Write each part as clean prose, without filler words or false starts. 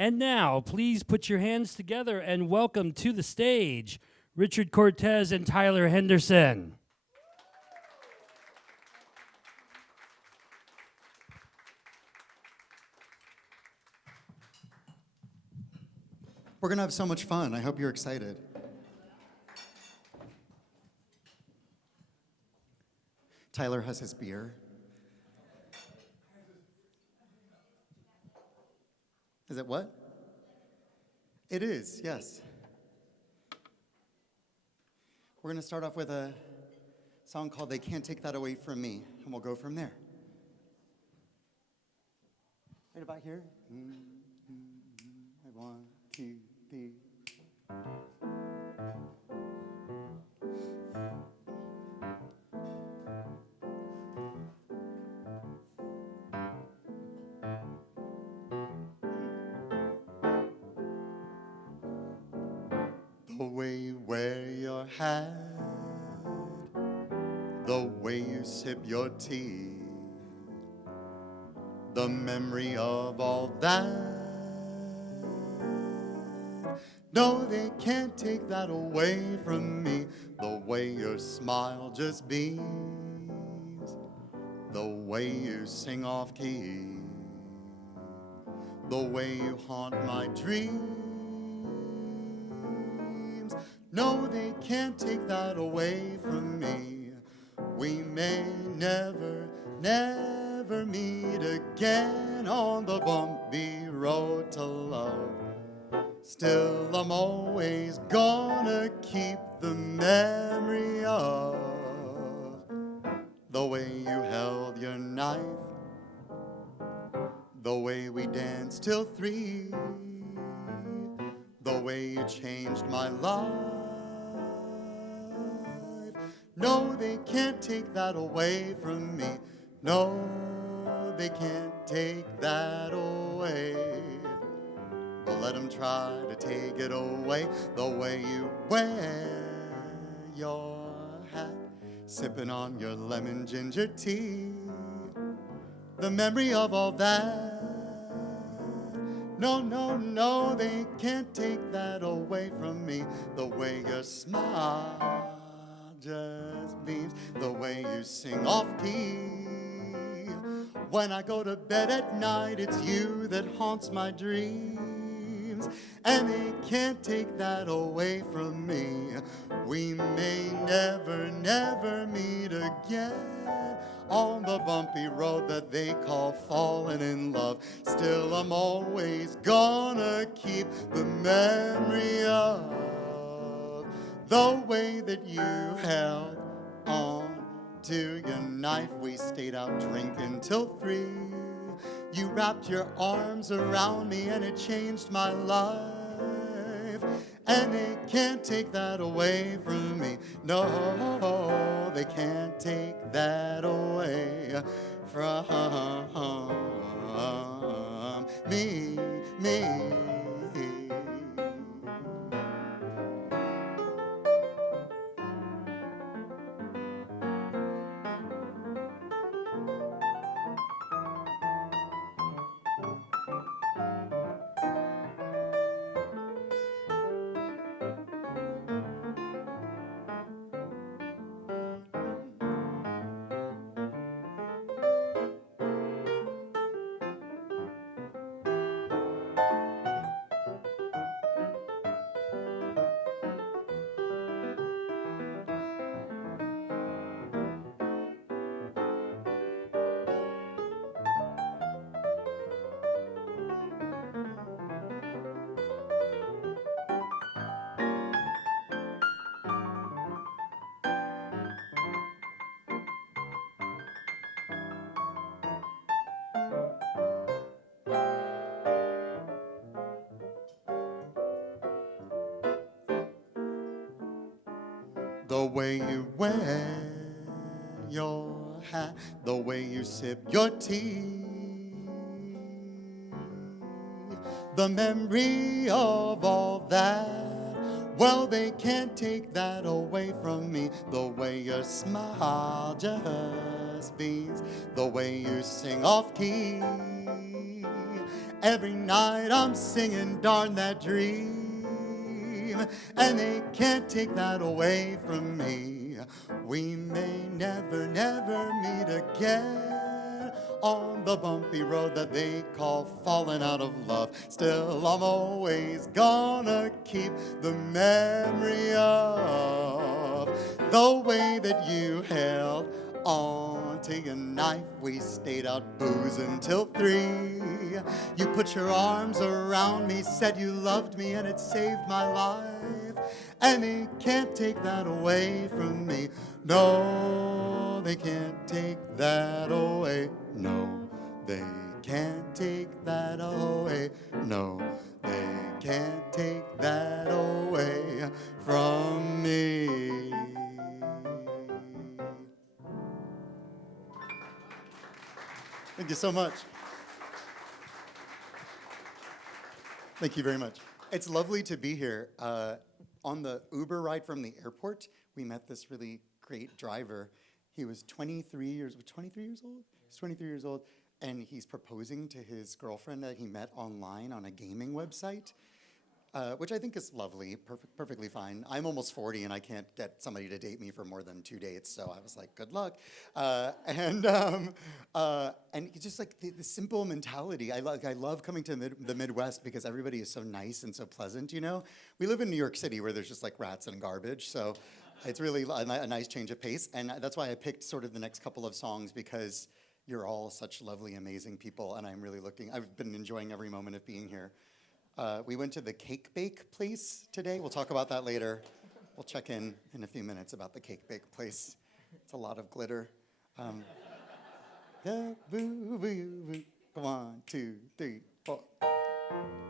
And now, please put your hands together and welcome to the stage Richard Cortez and Tyler Henderson. We're going to have so much fun. I hope you're excited. Tyler has his beer. Is it what? It is, yes. We're going to start off with a song called They Can't Take That Away From Me, and we'll go from there. Right about here. 1, 2, 3. The way you wear your hat, the way you sip your tea, the memory of all that. No, they can't take that away from me. The way your smile just beams, the way you sing off key, the way you haunt my dreams. No, they can't take that away from me. We may never, never meet again on the bumpy road to love. Still, I'm always gonna keep the memory of the way you held your knife, the way we danced till 3, the way you changed my life. No, they can't take that away from me. No, they can't take that away. But let them try to take it away. The way you wear your hat, sipping on your lemon ginger tea, the memory of all that. No, no, no, they can't take that away from me. The way your smile just beams, the way you sing off key. When I go to bed at night, it's you that haunts my dreams. And they can't take that away from me. We may never, never meet again on the bumpy road that they call falling in love. Still, I'm always gonna keep the memory of the way that you held on to your knife. We stayed out drinking till 3. You wrapped your arms around me and it changed my life. And they can't take that away from me. No, they can't take that away from me. The way you wear your hat, the way you sip your tea, the memory of all that. Well, they can't take that away from me. The way your smile just beams, the way you sing off key, Every night I'm singing, darn that dream, and they can't take that away from me. We may never, never meet again on the bumpy road that they call falling out of love. Still, I'm always gonna keep the memory of the way that you held on to your knife. We stayed out boozing till 3. You put your arms around me, said you loved me, and it saved my life. And they can't take that away from me. No, they can't take that away. No, they can't take that away. No, they can't take that away from me. Thank you so much. Thank you very much. It's lovely to be here. On the Uber ride from the airport, we met this really great driver. He was 23 years old? He's 23 years old, and he's proposing to his girlfriend that he met online on a gaming website, which I think is lovely, perfectly fine. I'm almost 40, and I can't get somebody to date me for more than 2 dates, so I was like, good luck. And it's just like the simple mentality. I love coming to the Midwest because everybody is so nice and so pleasant, you know? We live in New York City where there's just like rats and garbage, so it's really a nice change of pace, and that's why I picked sort of the next couple of songs, because you're all such lovely, amazing people, and I've been enjoying every moment of being here. We went to the cake bake place today. We'll talk about that later. We'll check in a few minutes about the cake bake place. It's a lot of glitter. Yeah, boo, boo, boo. 1, 2, 3, 4.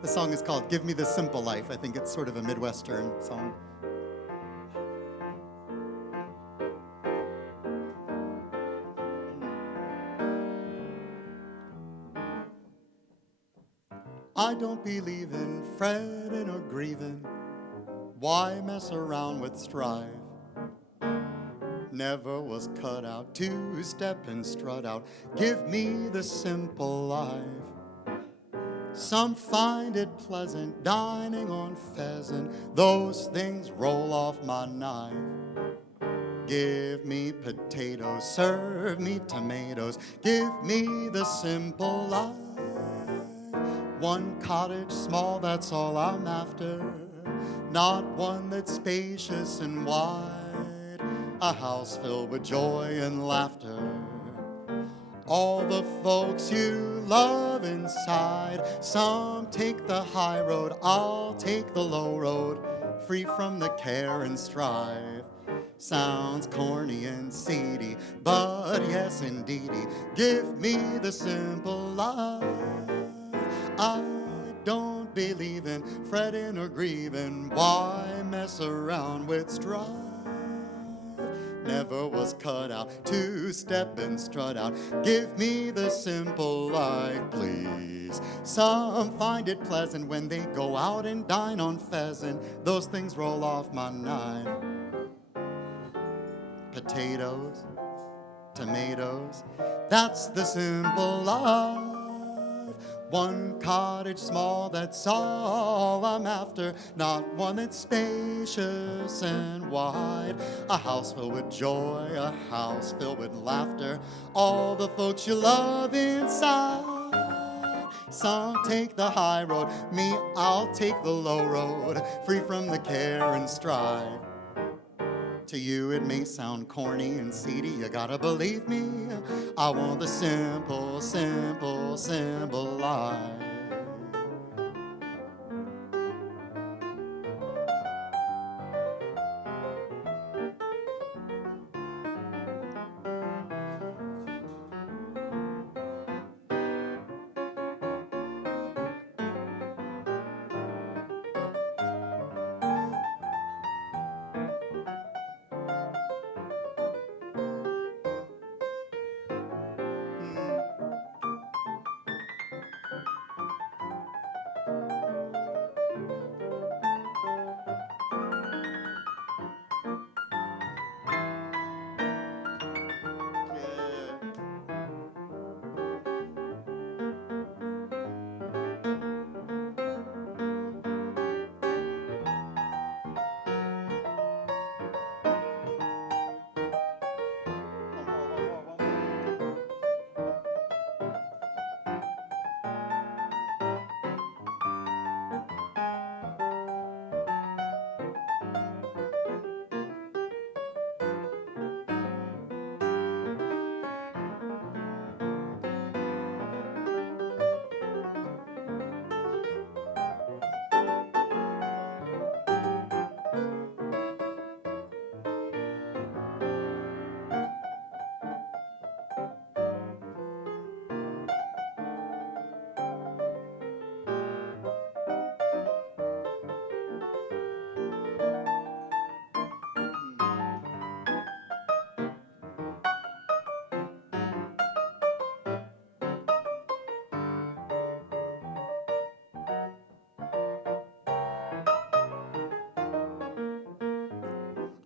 The song is called Give Me the Simple Life. I think it's sort of a Midwestern song. I don't believe in fretting or grieving. Why mess around with strife? Never was cut out to step and strut out. Give me the simple life. Some find it pleasant dining on pheasant. Those things roll off my knife. Give me potatoes, serve me tomatoes. Give me the simple life. One cottage small, that's all I'm after. Not one that's spacious and wide. A house filled with joy and laughter. All the folks you love inside. Some take the high road, I'll take the low road. Free from the care and strife. Sounds corny and seedy, but yes indeedy. Give me the simple life. I don't believe in fretting or grieving. Why mess around with strife? Never was cut out to step and strut out. Give me the simple life, please. Some find it pleasant when they go out and dine on pheasant. Those things roll off my knife. Potatoes, tomatoes, that's the simple life. One cottage small, that's all I'm after. Not one that's spacious and wide. A house filled with joy, a house filled with laughter. All the folks you love inside. Some take the high road, me, I'll take the low road. Free from the care and strife. To you it may sound corny and seedy, you gotta believe me. I want the simple, simple, simple life.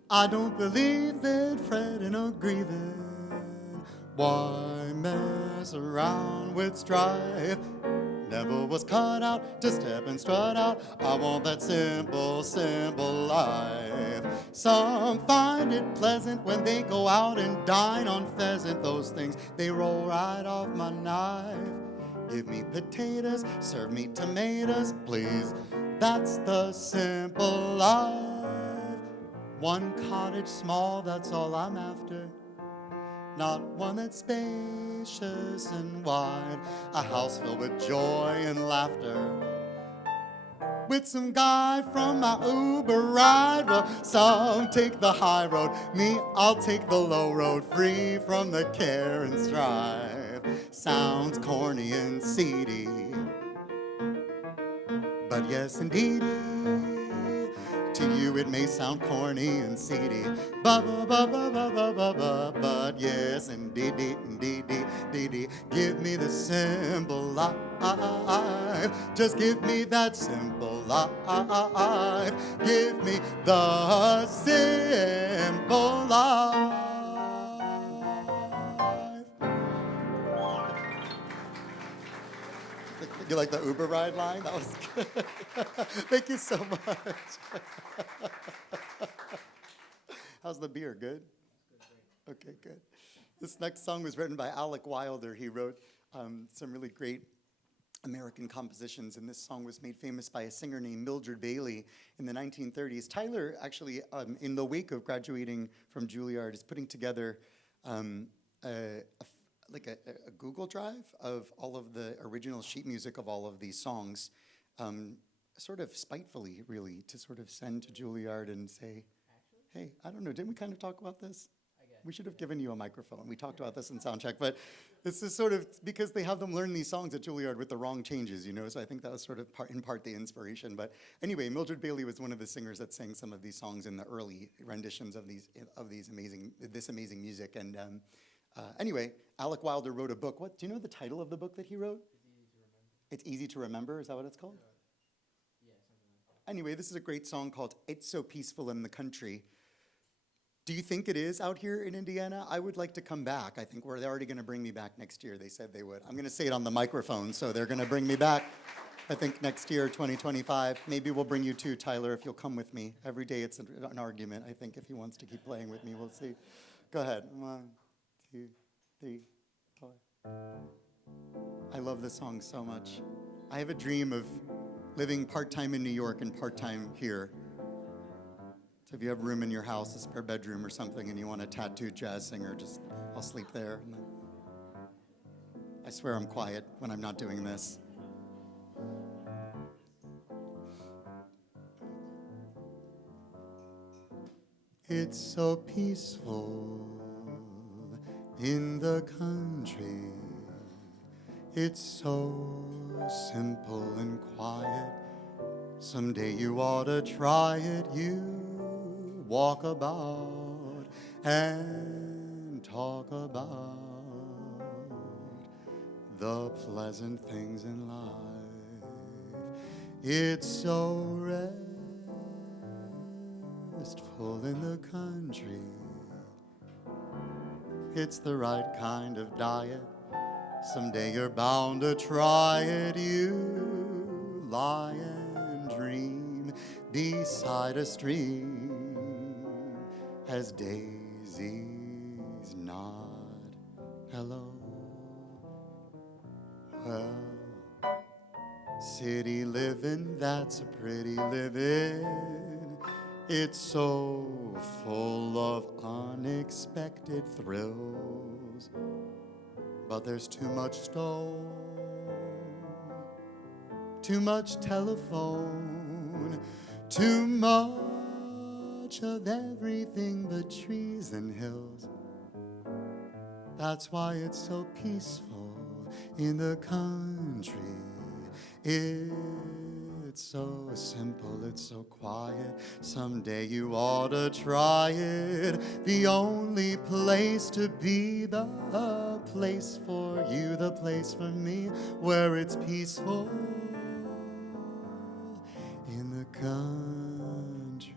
I don't believe in fretting or grieving. Why mess around with strife? Never was cut out to step and strut out. I want that simple, simple life. Some find it pleasant when they go out and dine on pheasant. Those things, they roll right off my knife. Give me potatoes, serve me tomatoes, please. That's the simple life. One cottage small, that's all I'm after. Not one that's spacious and wide. A house filled with joy and laughter. With some guy from my Uber ride. Well, some take the high road. Me, I'll take the low road. Free from the care and strife. Sounds corny and seedy, but yes, indeedy. To you it may sound corny and seedy, but yes, indeedy, give me the simple life. Just give me that simple life. Give me the simple life. You like the Uber ride line? That was good. Thank you so much. How's the beer? Good? Okay, good. This next song was written by Alec Wilder. He wrote some really great American compositions, and this song was made famous by a singer named Mildred Bailey in the 1930s. Tyler, actually, in the wake of graduating from Juilliard, is putting together a Google Drive of all of the original sheet music of all of these songs, sort of spitefully, really, to sort of send to Juilliard and say, hey, I don't know, didn't we kind of talk about this? We should have given you a microphone. We talked about this in soundcheck, but this is sort of because they have them learn these songs at Juilliard with the wrong changes, you know, so I think that was sort of in part the inspiration. But anyway, Mildred Bailey was one of the singers that sang some of these songs in the early renditions of this amazing music. And anyway, Alec Wilder wrote a book. Do you know the title of the book that he wrote? It's Easy to Remember. Is that what it's called? Yeah, something like that. Anyway, this is a great song called It's So Peaceful in the Country. Do you think it is out here in Indiana? I would like to come back. I think they're already going to bring me back next year. They said they would. I'm going to say it on the microphone, so they're going to bring me back, I think, next year, 2025. Maybe we'll bring you too, Tyler, if you'll come with me. Every day it's an argument, I think, if he wants to keep playing with me. We'll see. Go ahead. 1, 2, 3, 4. I love this song so much. I have a dream of living part-time in New York and part-time here. So if you have room in your house, a spare bedroom or something, and you want a tattooed jazz singer, I'll sleep there. I swear I'm quiet when I'm not doing this. It's so peaceful in the country. It's so simple and quiet. Someday you ought to try it. You walk about and talk about the pleasant things in life. It's so restful in the country. It's the right kind of diet. Someday you're bound to try it. You lie and dream beside a stream as daisies nod hello. Well, city living, that's a pretty living. It's so full of unexpected thrills, but there's too much stone, too much telephone, too much of everything but trees and hills. That's why it's so peaceful in the country. It's so simple, it's so quiet. Someday you ought to try it. The only place to be, the place for you, the place for me, where it's peaceful in the country.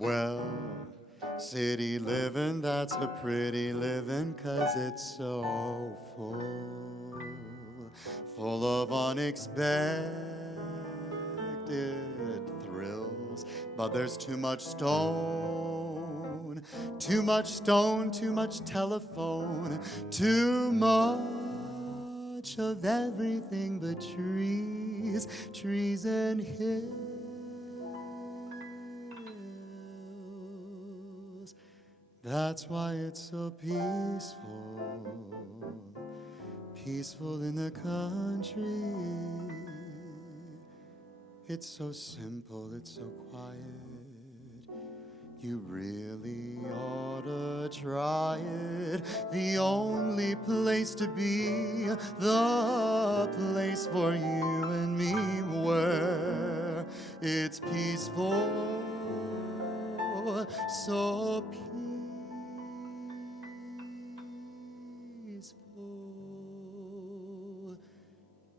Well, city living, that's a pretty living, 'cause it's so full of unexpected thrills. But there's too much stone, too much telephone, too much of everything but trees and hills. That's why it's so peaceful in the country. It's so simple, it's so quiet. You really ought to try it. The only place to be, the place for you and me, where it's peaceful, so peaceful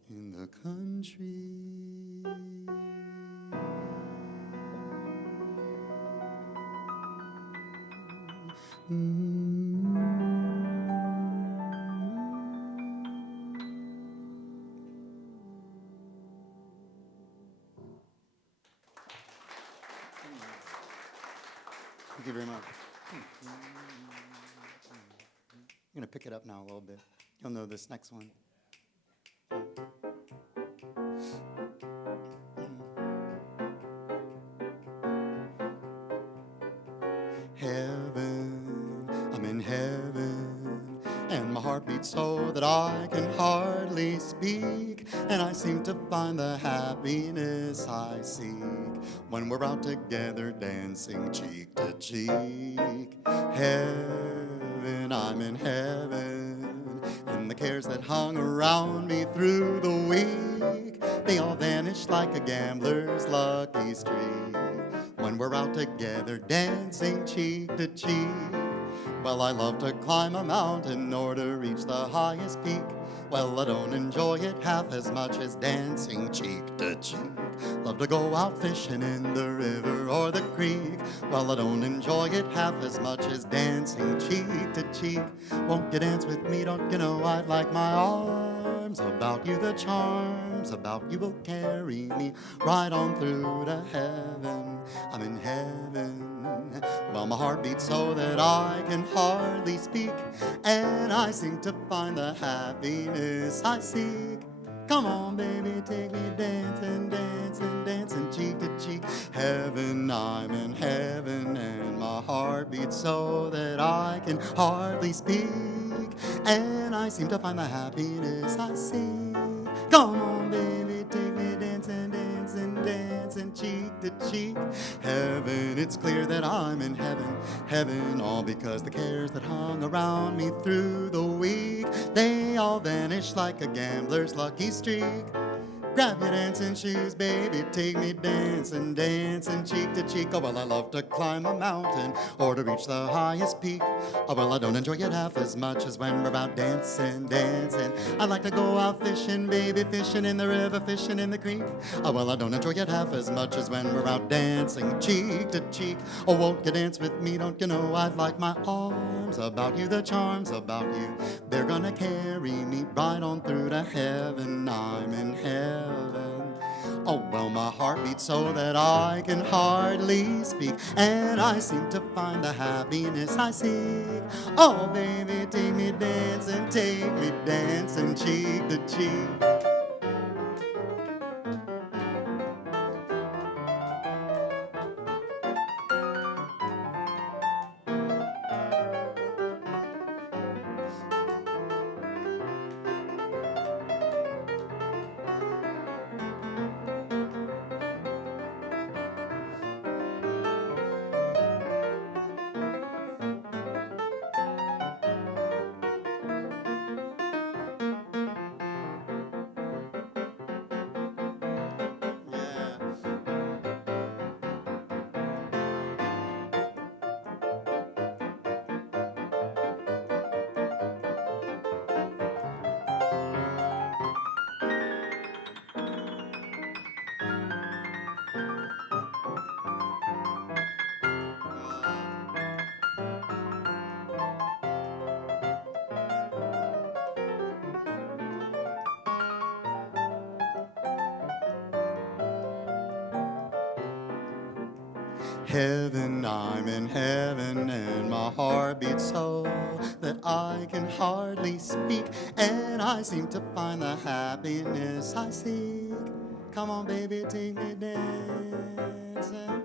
in the country. Thank you very much. I'm going to pick it up now a little bit. You'll know this next one. Heaven, I'm in heaven, and my heart beats so that I can hardly speak, and I seem to find the happiness I seek when we're out together dancing cheek to cheek. Heaven, I'm in heaven, and the cares that hung around me through the week, they all vanish like a gambler's lucky streak when we're out together dancing cheek to cheek. Well, I love to climb a mountain or to reach the highest peak. Well, I don't enjoy it half as much as dancing cheek to cheek. Love to go out fishing in the river or the creek. Well, I don't enjoy it half as much as dancing cheek to cheek. Won't you dance with me? Don't you know I'd like my arms about you? The charms about you will carry me right on through to heaven. I'm in heaven. Well, my heart beats so that I can hardly speak, and I seem to find the happiness I seek. Come on, baby, take me dancing, dancing, dancing cheek to cheek. Heaven, I'm in heaven, and my heart beats so that I can hardly speak, and I seem to find the happiness I seek. Come on, baby, take me dancing, dancing, dancing cheek to cheek. Heaven, it's clear that I'm in heaven, heaven, all because the cares that hung around me through the week, they all vanish like a gambler's lucky streak. Grab your dancing shoes, baby, take me dancing, dancing cheek to cheek. Oh, well, I love to climb a mountain or to reach the highest peak. Oh, well, I don't enjoy it half as much as when we're out dancing, dancing. I like to go out fishing, baby, fishing in the river, fishing in the creek. Oh, well, I don't enjoy it half as much as when we're out dancing cheek to cheek. Oh, won't you dance with me? Don't you know I'd like my arms about you, the charms about you, they're gonna carry me right on through to heaven. I'm in heaven. Oh, well, my heart beats so that I can hardly speak, and I seem to find the happiness I seek. Oh, baby, take me dancing cheek to cheek. Heaven, I'm in heaven, and my heart beats so that I can hardly speak, and I seem to find the happiness I seek. Come on, baby, take me dancing.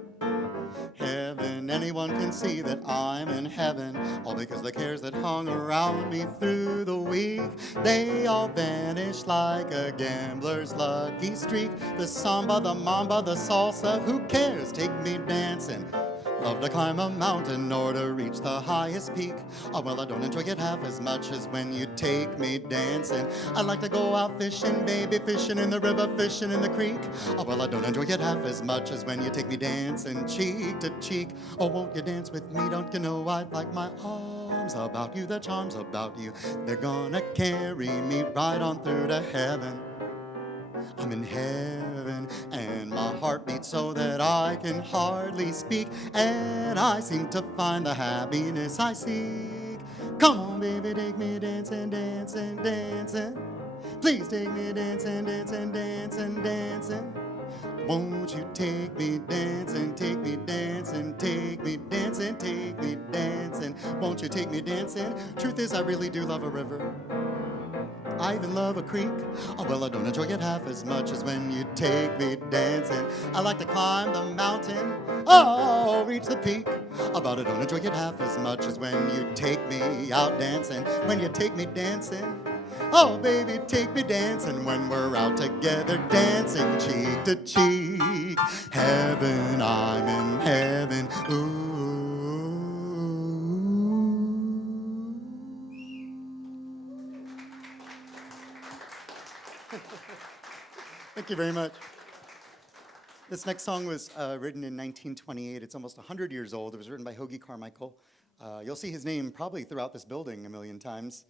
Heaven, anyone can see that I'm in heaven, all because the cares that hung around me through the week, they all vanish like a gambler's lucky streak. The samba, the mamba, the salsa, who cares? Take me dancing. Love to climb a mountain or to reach the highest peak. Oh, well, I don't enjoy it half as much as when you take me dancing. I like to go out fishing, baby, fishing in the river, fishing in the creek. Oh, well, I don't enjoy it half as much as when you take me dancing cheek to cheek. Oh, won't you dance with me? Don't you know I'd like my arms about you, the charms about you. They're gonna carry me right on through to heaven. I'm in heaven, and my heart beats so that I can hardly speak, and I seem to find the happiness I seek. Come on, baby, take me dancing, dancing, dancing. Please take me dancing, dancing, dancing, dancing. Won't you take me dancing, take me dancing, take me dancing, take me dancing. Won't you take me dancing? Truth is, I really do love a river. I even love a creek. Oh, well, I don't enjoy it half as much as when you take me dancing. I like to climb the mountain, oh, reach the peak. Oh, but I don't enjoy it half as much as when you take me out dancing. When you take me dancing, oh, baby, take me dancing. When we're out together dancing cheek to cheek. Heaven, I'm in heaven, ooh. Thank you very much. This next song was written in 1928. It's almost 100 years old. It was written by Hoagie Carmichael. You'll see his name probably throughout this building a million times.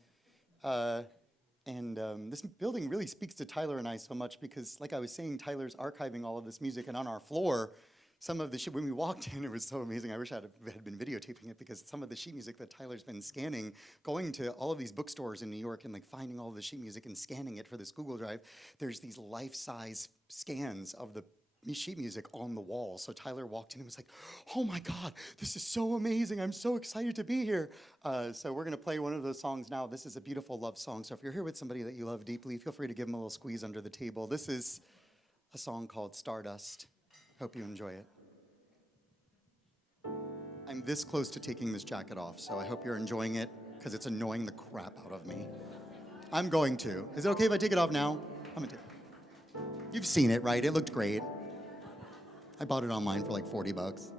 This building really speaks to Tyler and I so much because, like I was saying, Tyler's archiving all of this music, and on our floor, some of the shit, when we walked in, it was so amazing. I wish I had been videotaping it because some of the sheet music that Tyler's been scanning, going to all of these bookstores in New York and like finding all of the sheet music and scanning it for this Google Drive, there's these life-size scans of the sheet music on the wall. So Tyler walked in and was like, oh my God, this is so amazing. I'm so excited to be here. So we're gonna play one of those songs now. This is a beautiful love song. So if you're here with somebody that you love deeply, feel free to give them a little squeeze under the table. This is a song called Stardust. Hope you enjoy it. I'm this close to taking this jacket off, so I hope you're enjoying it because it's annoying the crap out of me. I'm going to. Is it okay if I take it off now? I'm gonna take it. You've seen it, right? It looked great. I bought it online for like $40.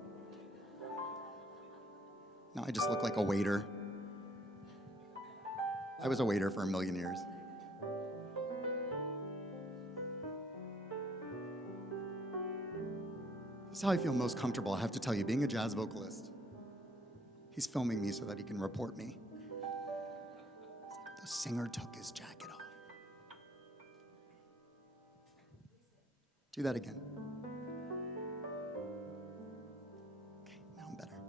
Now I just look like a waiter. I was a waiter for a million years. This is how I feel most comfortable, I have to tell you, being a jazz vocalist. He's filming me so that he can report me. The singer took his jacket off. Do that again. Okay, now I'm better.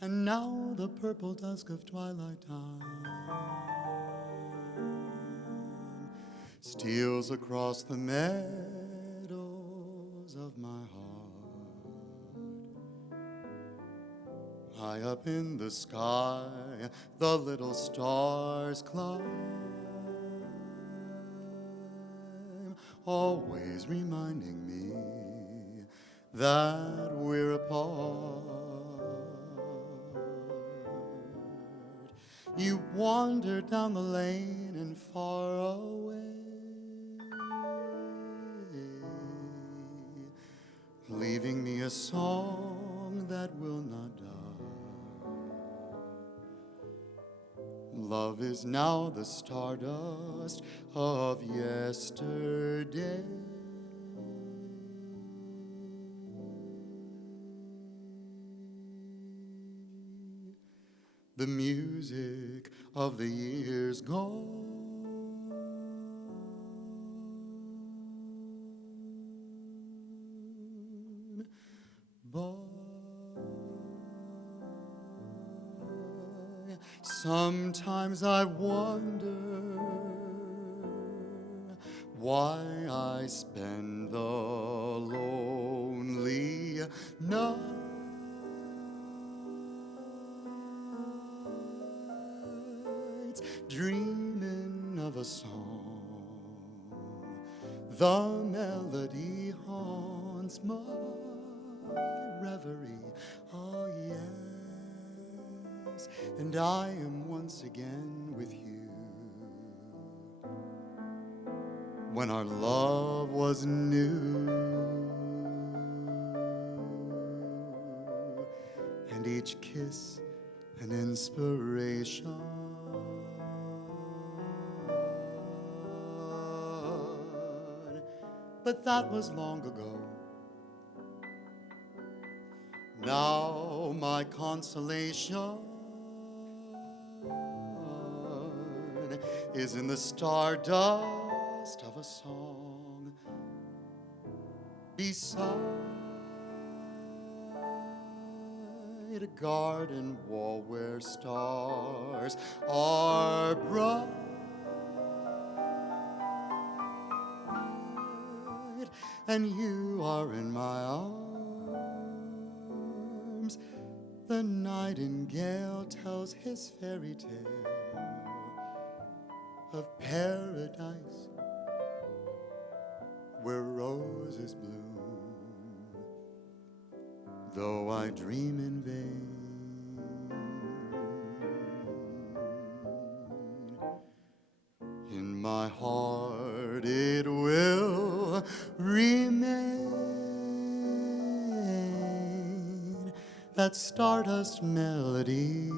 And now the purple dusk of twilight time steals across the meadows of my heart. High up in the sky, the little stars climb, always reminding me that we're apart. You wander down the lane and far away, leaving me a song that will not die. Love is now the stardust of yesterday. The music of the years gone. Sometimes I wonder why I spend the lonely nights dreaming of a song. The melody haunts my reverie. Oh, yes, and I am once again with you. When our love was new, and each kiss an inspiration. But that was long ago. Now my consolation is in the stardust of a song beside a garden wall where stars are bright, and you are in my arms. The nightingale tells his fairy tale of paradise where roses bloom, though I dream in vain. In my heart it will remain, that stardust melody,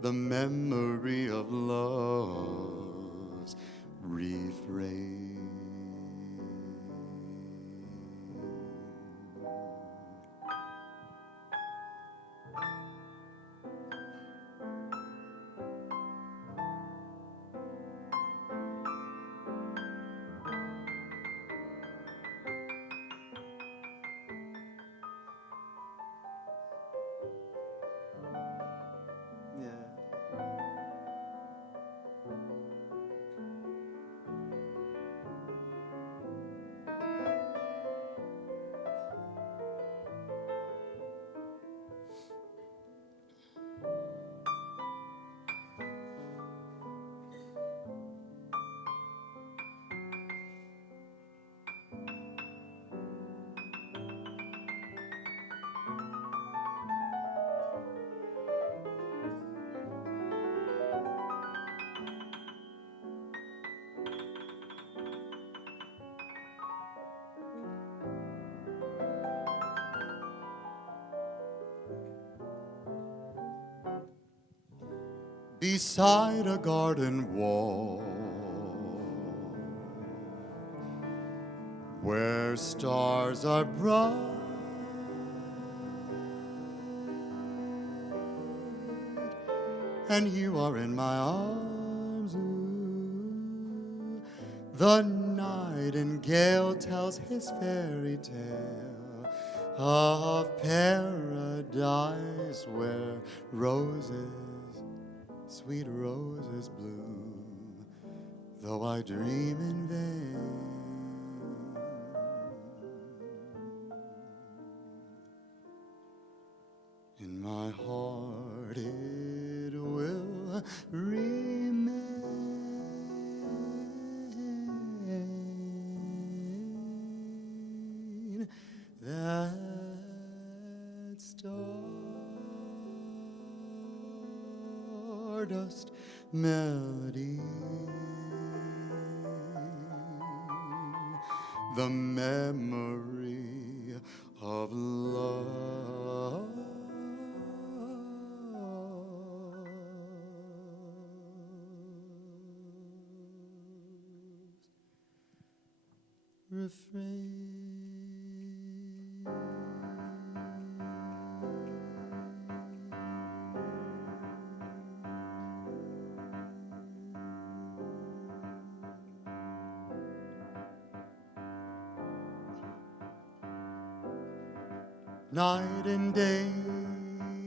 the memory of love's refrain. Beside a garden wall where stars are bright, and you are in my arms. Ooh, the nightingale tells his fairy tale of paradise where roses, sweet roses bloom, though I dream in vain. In my heart it will remain, that stardust melody, the memory of love. Refrain. Night and day,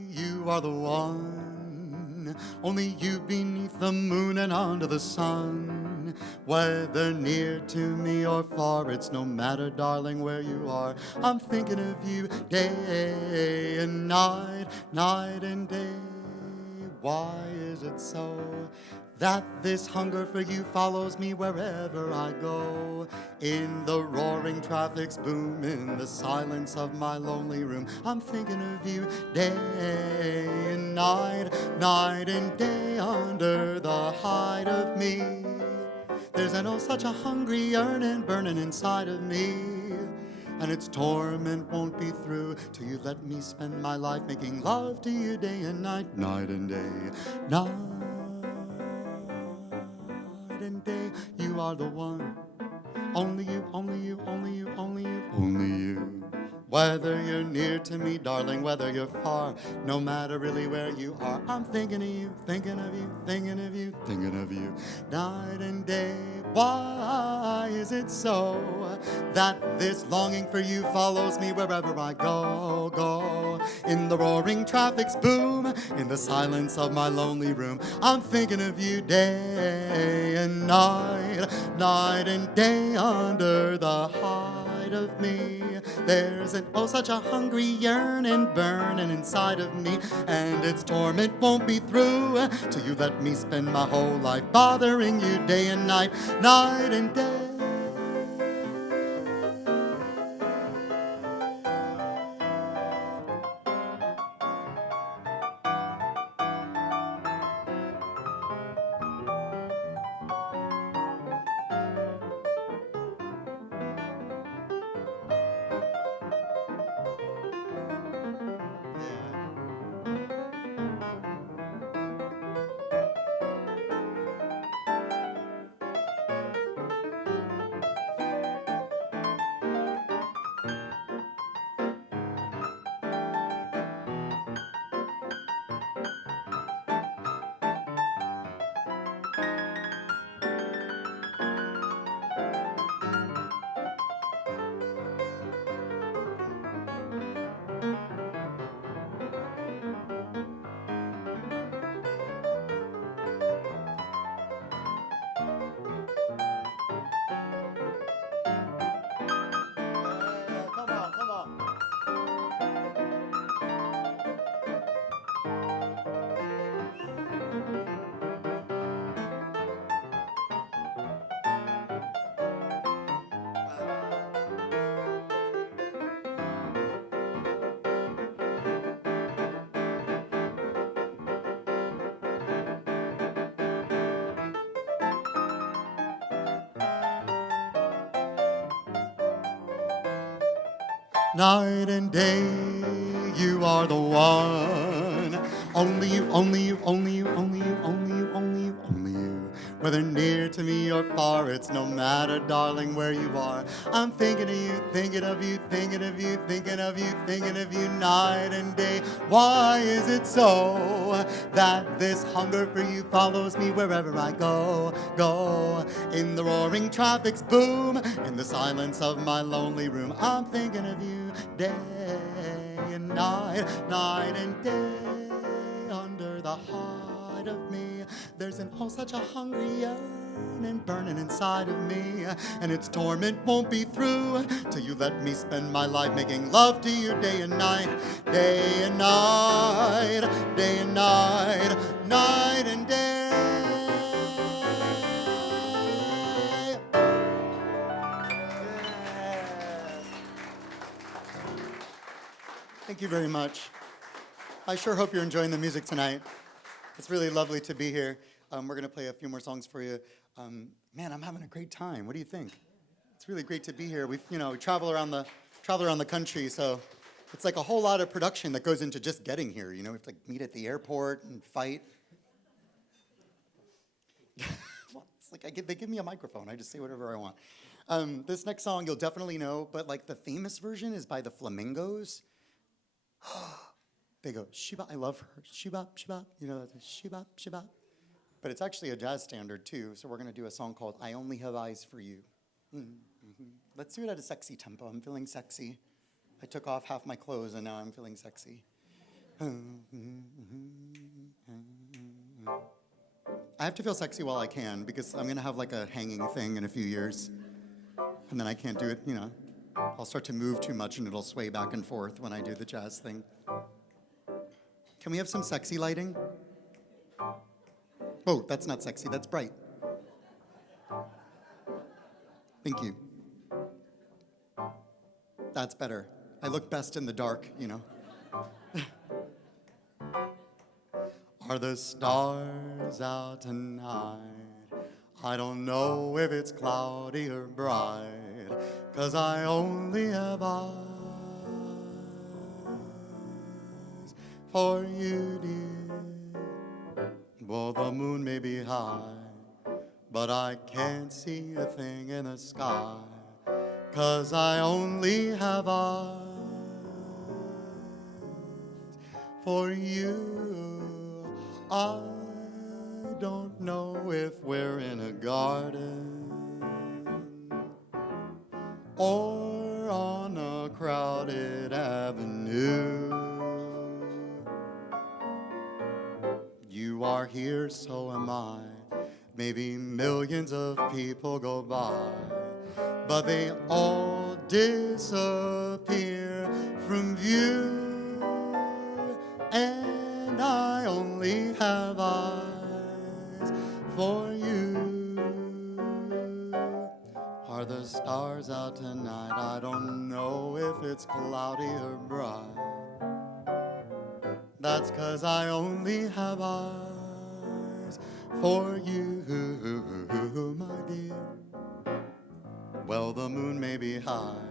you are the one, only you beneath the moon and under the sun. mine. Whether near to me or far, it's no matter, darling, where you are. I'm thinking of you day and night, night and day. Why is it so that this hunger for you follows me wherever I go? In the roaring traffic's boom, in the silence of my lonely room, I'm thinking of you day and night, night and day. Under the hide of me, there's an oh such a hungry yearning burning inside of me, and its torment won't be through till you let me spend my life making love to you day and night, night and day, night and day. You are the one, only you, only you, only you, only you, only you. Whether you're near to me, darling, whether you're far, no matter really where you are, I'm thinking of you, thinking of you, thinking of you, thinking of you, night and day. Why is it so that this longing for you follows me wherever I go, go? In the roaring traffic's boom, in the silence of my lonely room, I'm thinking of you day and night, night and day. Under the hide of me, there's an oh such a hungry yearning burning inside of me, and its torment won't be through till you let me spend my whole life bothering you day and night, night and day. Come on, come on. Night and day, you are the one. Only you, only you, only you, only you, only you, only you, only you. Whether near to me or far, it's no matter, darling, where you are. I'm thinking of you, thinking of you, thinking of you, thinking of you, thinking of you, night and day. Why is it so that this hunger for you follows me wherever I go, go? In the roaring traffic's boom, in the silence of my lonely room, I'm thinking of you day and night, night and day. Under the hide of me, there's an oh such a hungry yearning burning inside of me, and its torment won't be through till you let me spend my life making love to you day and night, day and night, day and night, night and day. Thank you very much. I sure hope you're enjoying the music tonight. It's really lovely to be here. We're going to play a few more songs for you. Man, I'm having a great time. What do you think? It's really great to be here. We travel around the country, so it's like a whole lot of production that goes into just getting here. You know, we have to meet at the airport and fight. Well, it's like they give me a microphone. I just say whatever I want. This next song you'll definitely know, but like the famous version is by the Flamingos. They go, Shiba, I love her. Shiba, Shiba, you know, Shiba, Shiba. But it's actually a jazz standard, too. So we're going to do a song called I Only Have Eyes for You. Mm-hmm. Let's do it at a sexy tempo. I'm feeling sexy. I took off half my clothes, and now I'm feeling sexy. I have to feel sexy while I can because I'm going to have like a hanging thing in a few years. And then I can't do it, you know. I'll start to move too much and it'll sway back and forth when I do the jazz thing. Can we have some sexy lighting? Oh, that's not sexy, that's bright. Thank you. That's better. I look best in the dark, you know. Are the stars out tonight? I don't know if it's cloudy or bright, 'cause I only have eyes for you, dear. Well, the moon may be high, but I can't see a thing in the sky, 'cause I only have eyes for you. I don't know if we're in a garden or on a crowded avenue. You are here, so am I. Maybe millions of people go by, but they all disappear from view. And I only have eyes for you. Are the stars out tonight? I don't know if it's cloudy or bright. That's 'cause I only have eyes for you, my dear. Well, the moon may be high,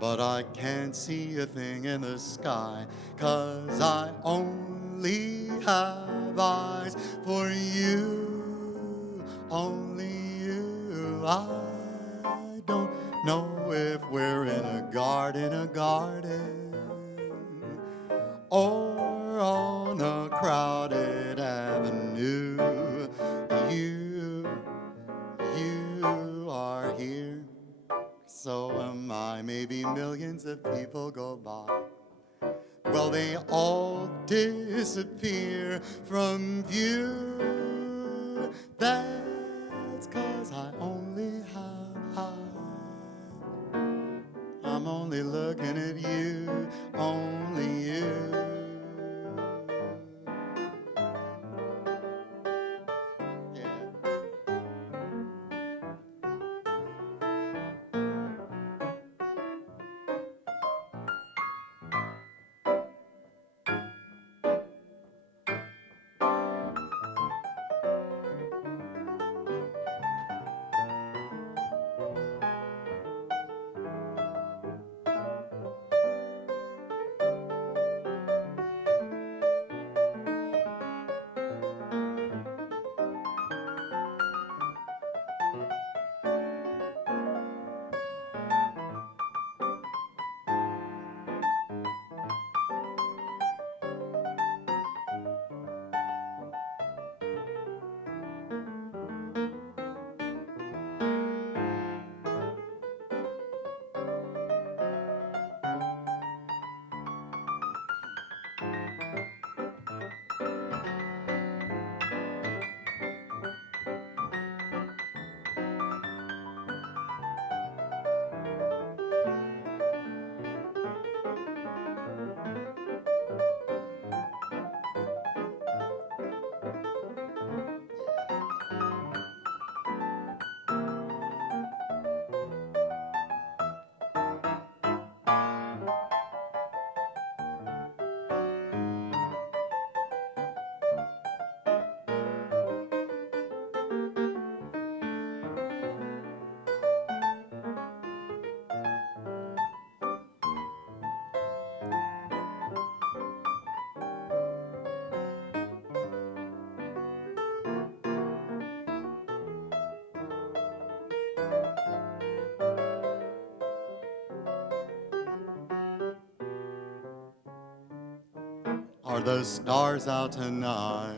but I can't see a thing in the sky, 'cause I only have eyes for you, only you. I don't know if we're in a garden or on a crowded avenue. You are here, so am I. Maybe millions of people go by. Well, they all disappear from view. That's 'cause I only have eyes. I'm only looking at you, only you. Are the stars out tonight?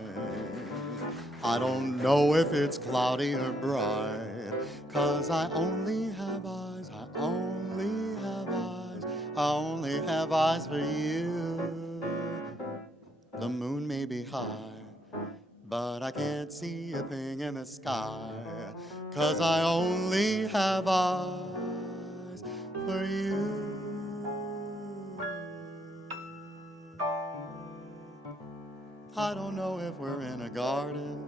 I don't know if it's cloudy or bright, 'cause I only have eyes, I only have eyes, I only have eyes for you. The moon may be high, but I can't see a thing in the sky, 'cause I only have eyes for you. I don't know if we're in a garden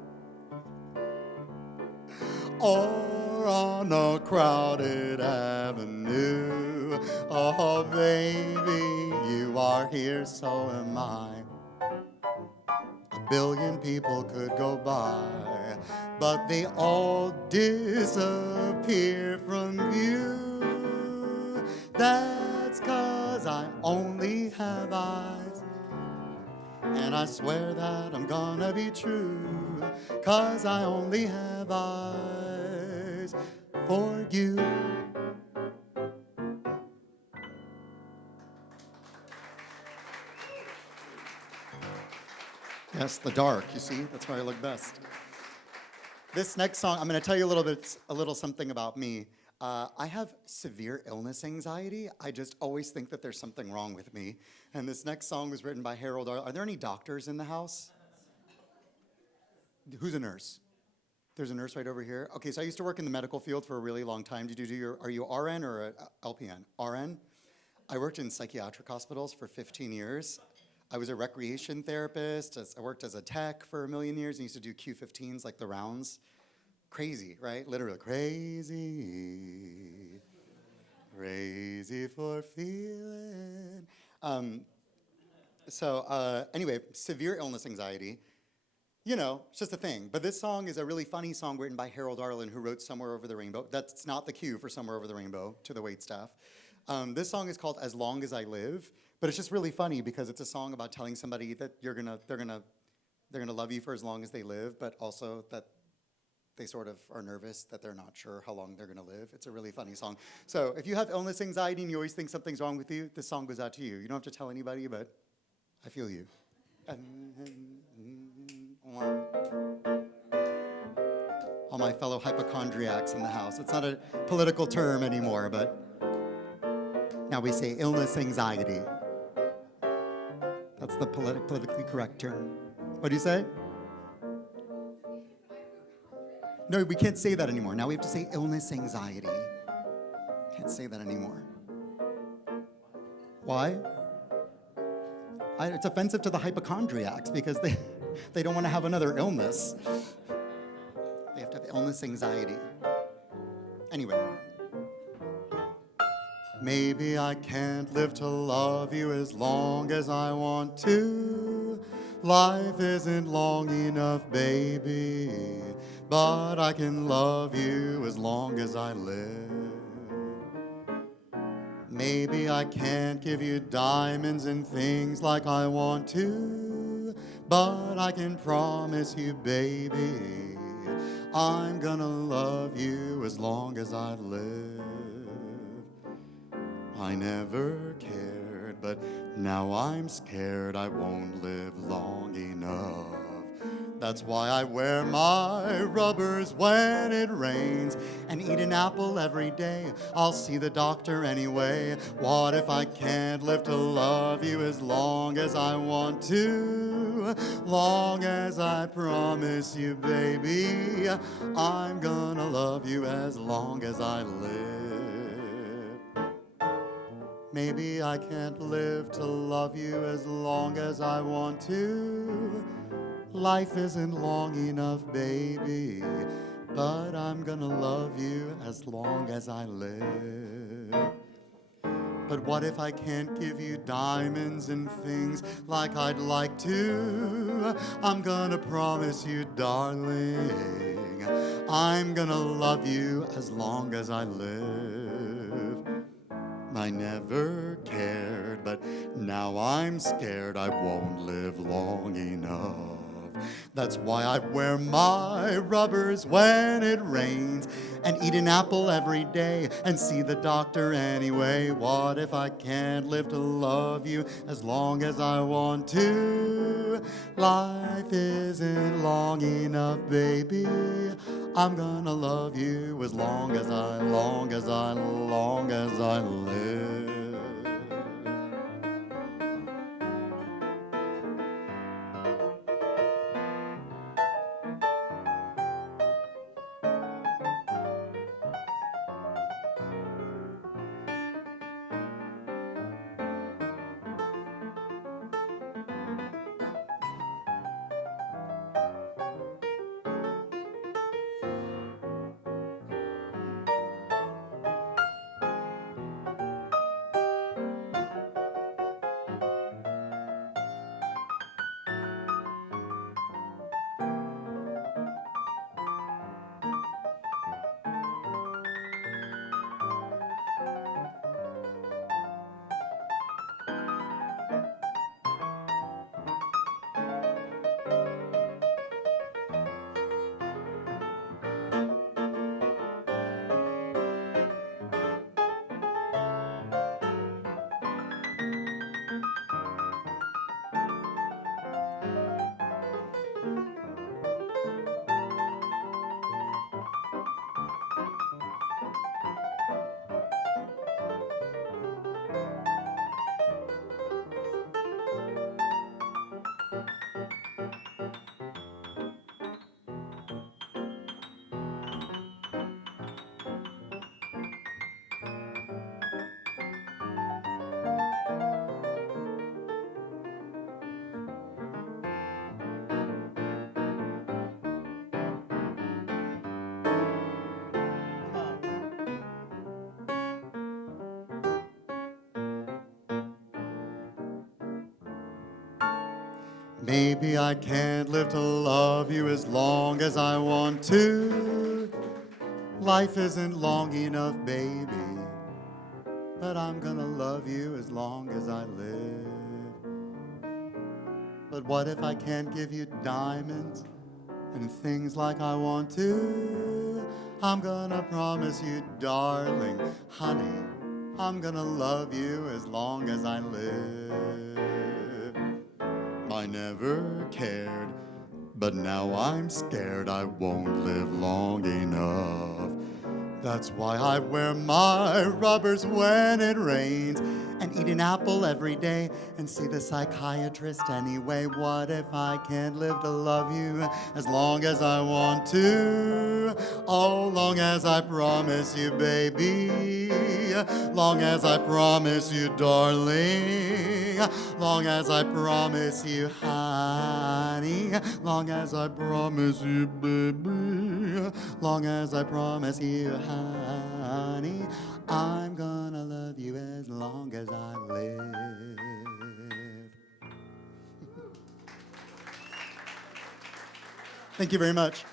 or on a crowded avenue. Oh, baby, you are here, so am I. A billion people could go by, but they all disappear from view. That's 'cause I only have eyes, and I swear that I'm gonna be true, 'cause I only have eyes for you. Yes, the dark, you see, that's where I look best. This next song, I'm going to tell you a little something about me. I have severe illness anxiety. I just always think that there's something wrong with me. And this next song was written by Harold. Are there any doctors in the house? Who's a nurse? There's a nurse right over here. Okay, so I used to work in the medical field for a really long time. Are you RN or a LPN? RN? I worked in psychiatric hospitals for 15 years. I was a recreation therapist. I worked as a tech for a million years and used to do Q15s, like the rounds. Crazy, right? Literally crazy. Crazy for feeling. Anyway, severe illness anxiety. You know, it's just a thing. But this song is a really funny song written by Harold Arlen, who wrote Somewhere Over the Rainbow. That's not the cue for Somewhere Over the Rainbow to the waitstaff. This song is called As Long As I Live, but it's just really funny because it's a song about telling somebody that they're gonna love you for as long as they live, but also that they sort of are nervous that they're not sure how long they're gonna live. It's a really funny song. So if you have illness anxiety and you always think something's wrong with you, this song goes out to you. You don't have to tell anybody, but I feel you. All my fellow hypochondriacs in the house. It's not a political term anymore, but now we say illness anxiety. That's the politically correct term. What do you say? No, we can't say that anymore. Now we have to say illness anxiety. Can't say that anymore. Why? It's offensive to the hypochondriacs because they don't want to have another illness. They have to have illness anxiety. Anyway. Maybe I can't live to love you as long as I want to. Life isn't long enough, baby, but I can love you as long as I live. Maybe I can't give you diamonds and things like I want to, but I can promise you, baby, I'm gonna love you as long as I live. I never cared, but now I'm scared I won't live long enough. That's why I wear my rubbers when it rains and eat an apple every day. I'll see the doctor anyway. What if I can't live to love you as long as I want to? Long as I promise you, baby, I'm gonna love you as long as I live. Maybe I can't live to love you as long as I want to. Life isn't long enough, baby, but I'm gonna love you as long as I live. But what if I can't give you diamonds and things like I'd like to? I'm gonna promise you, darling, I'm gonna love you as long as I live. I never cared, but now I'm scared I won't live long enough. That's why I wear my rubbers when it rains and eat an apple every day and see the doctor anyway. What if I can't live to love you as long as I want to? Life isn't long enough, baby. I'm gonna love you as long as I live. Maybe I can't live to love you as long as I want to. Life isn't long enough, baby, but I'm gonna love you as long as I live. But what if I can't give you diamonds and things like I want to? I'm gonna promise you, darling, honey, I'm gonna love you as long as I live. I never cared, but now I'm scared I won't live long enough. That's why I wear my rubbers when it rains and eat an apple every day and see the psychiatrist anyway. What if I can't live to love you as long as I want to? Oh, long as I promise you, baby. Long as I promise you, darling. Long as I promise you, honey. Long as I promise you, baby. Long as I promise you, honey. I'm gonna love you as long as I live. Thank you very much.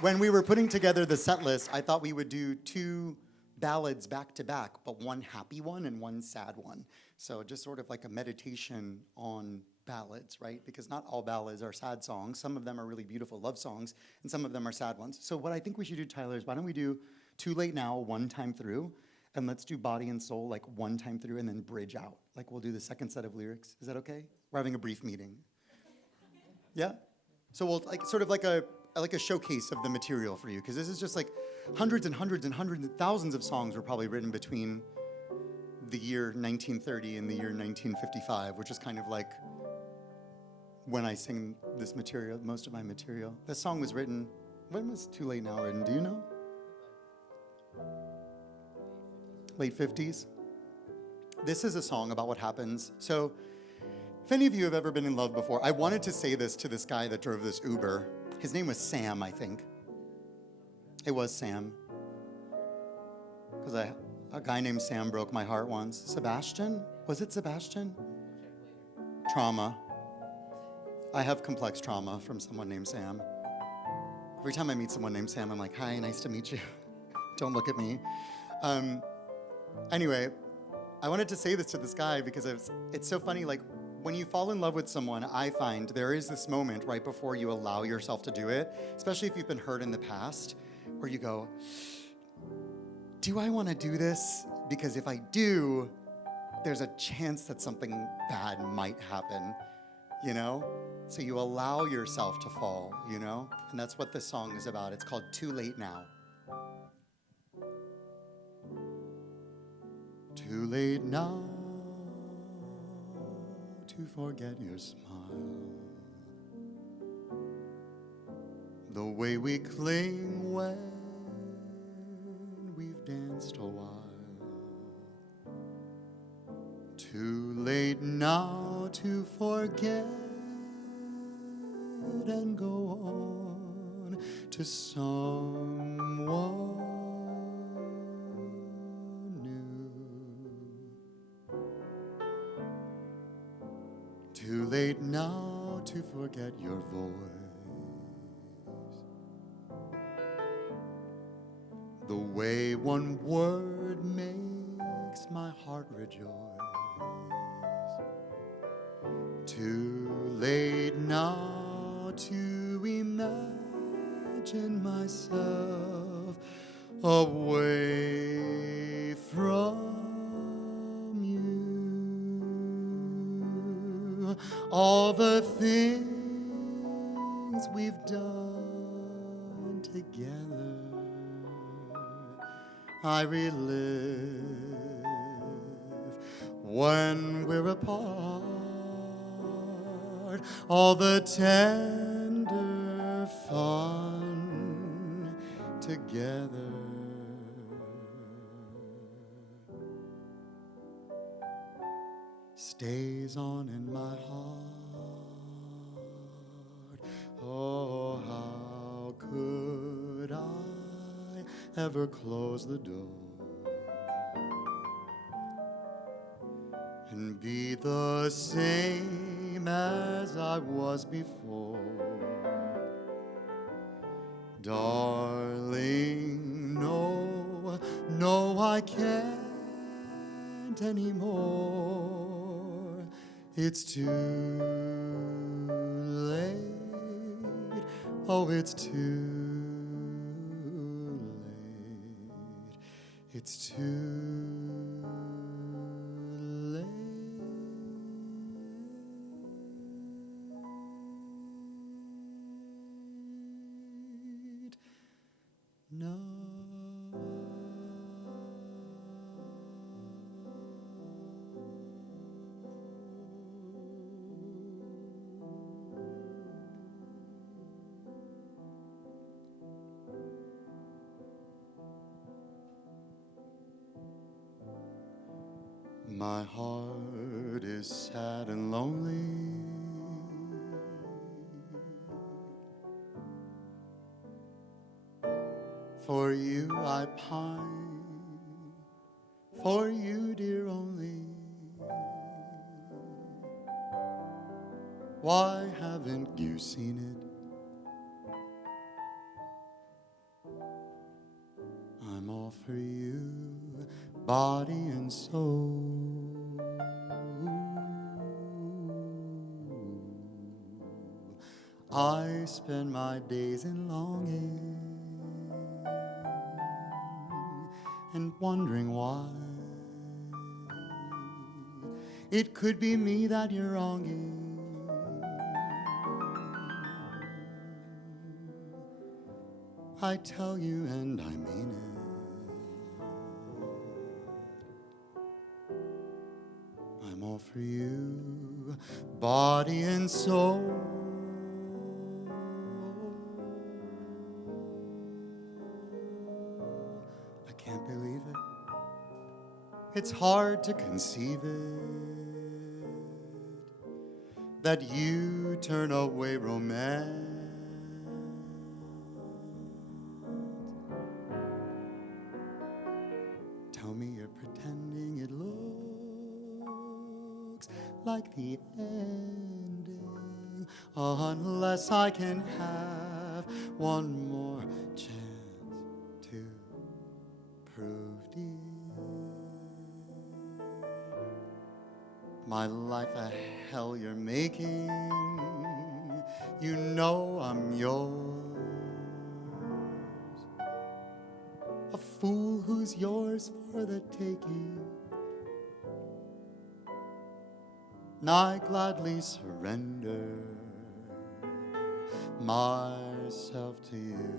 When we were putting together the set list, I thought we would do 2 ballads back to back, but one happy one and one sad one. So just sort of like a meditation on ballads, right? Because not all ballads are sad songs. Some of them are really beautiful love songs, and some of them are sad ones. So what I think we should do, Tyler, is why don't we do Too Late Now one time through, and let's do Body and Soul like one time through and then bridge out. Like we'll do the second set of lyrics. Is that okay? We're having a brief meeting. Yeah? So we'll like sort of like a showcase of the material for you, because this is just like hundreds and hundreds and hundreds and thousands of songs were probably written between the year 1930 and the year 1955, which is kind of like when I sing this material, most of my material. This song was written, when was Too Late Now written? Do you know? Late 50s. This is a song about what happens. So if any of you have ever been in love before, I wanted to say this to this guy that drove this Uber. His name was Sam, I think. It was Sam. Because a guy named Sam broke my heart once. Sebastian? Was it Sebastian? Trauma. I have complex trauma from someone named Sam. Every time I meet someone named Sam, I'm like, hi, nice to meet you. Don't look at me. Anyway, I wanted to say this to this guy because it's so funny, like, when you fall in love with someone, I find there is this moment right before you allow yourself to do it, especially if you've been hurt in the past, where you go, do I want to do this? Because if I do, there's a chance that something bad might happen, you know? So you allow yourself to fall, you know? And that's what this song is about. It's called Too Late Now. Too late now to forget your smile, the way we cling when we've danced a while. Too late now to forget and go on to someone new. Too late now to forget your voice, the way one word makes my heart rejoice. Too late now to imagine myself away from you. All the things we've done together, I relive when we're apart. All the tender fun together. Stays on in my heart. Oh, how could I ever close the door and be the same as I was before. Darling, no, no, I can't anymore. It's too late. Oh, it's too late. It's too late. No. My heart is sad and lonely. For you I pine, for you, dear, only. Why haven't you seen it? I'm all for you, body and soul. I spend my days in longing and wondering why it could be me that you're wronging. I tell you and I mean it. I'm all for you, body and soul. I can't believe it. It's hard to conceive it, that you turn away romance. Tell me you're pretending it looks like the ending, unless I can have one more chance to prove, dear, my life a hell you're making. You know I'm yours, a fool who's yours for the taking. And I gladly surrender myself to you,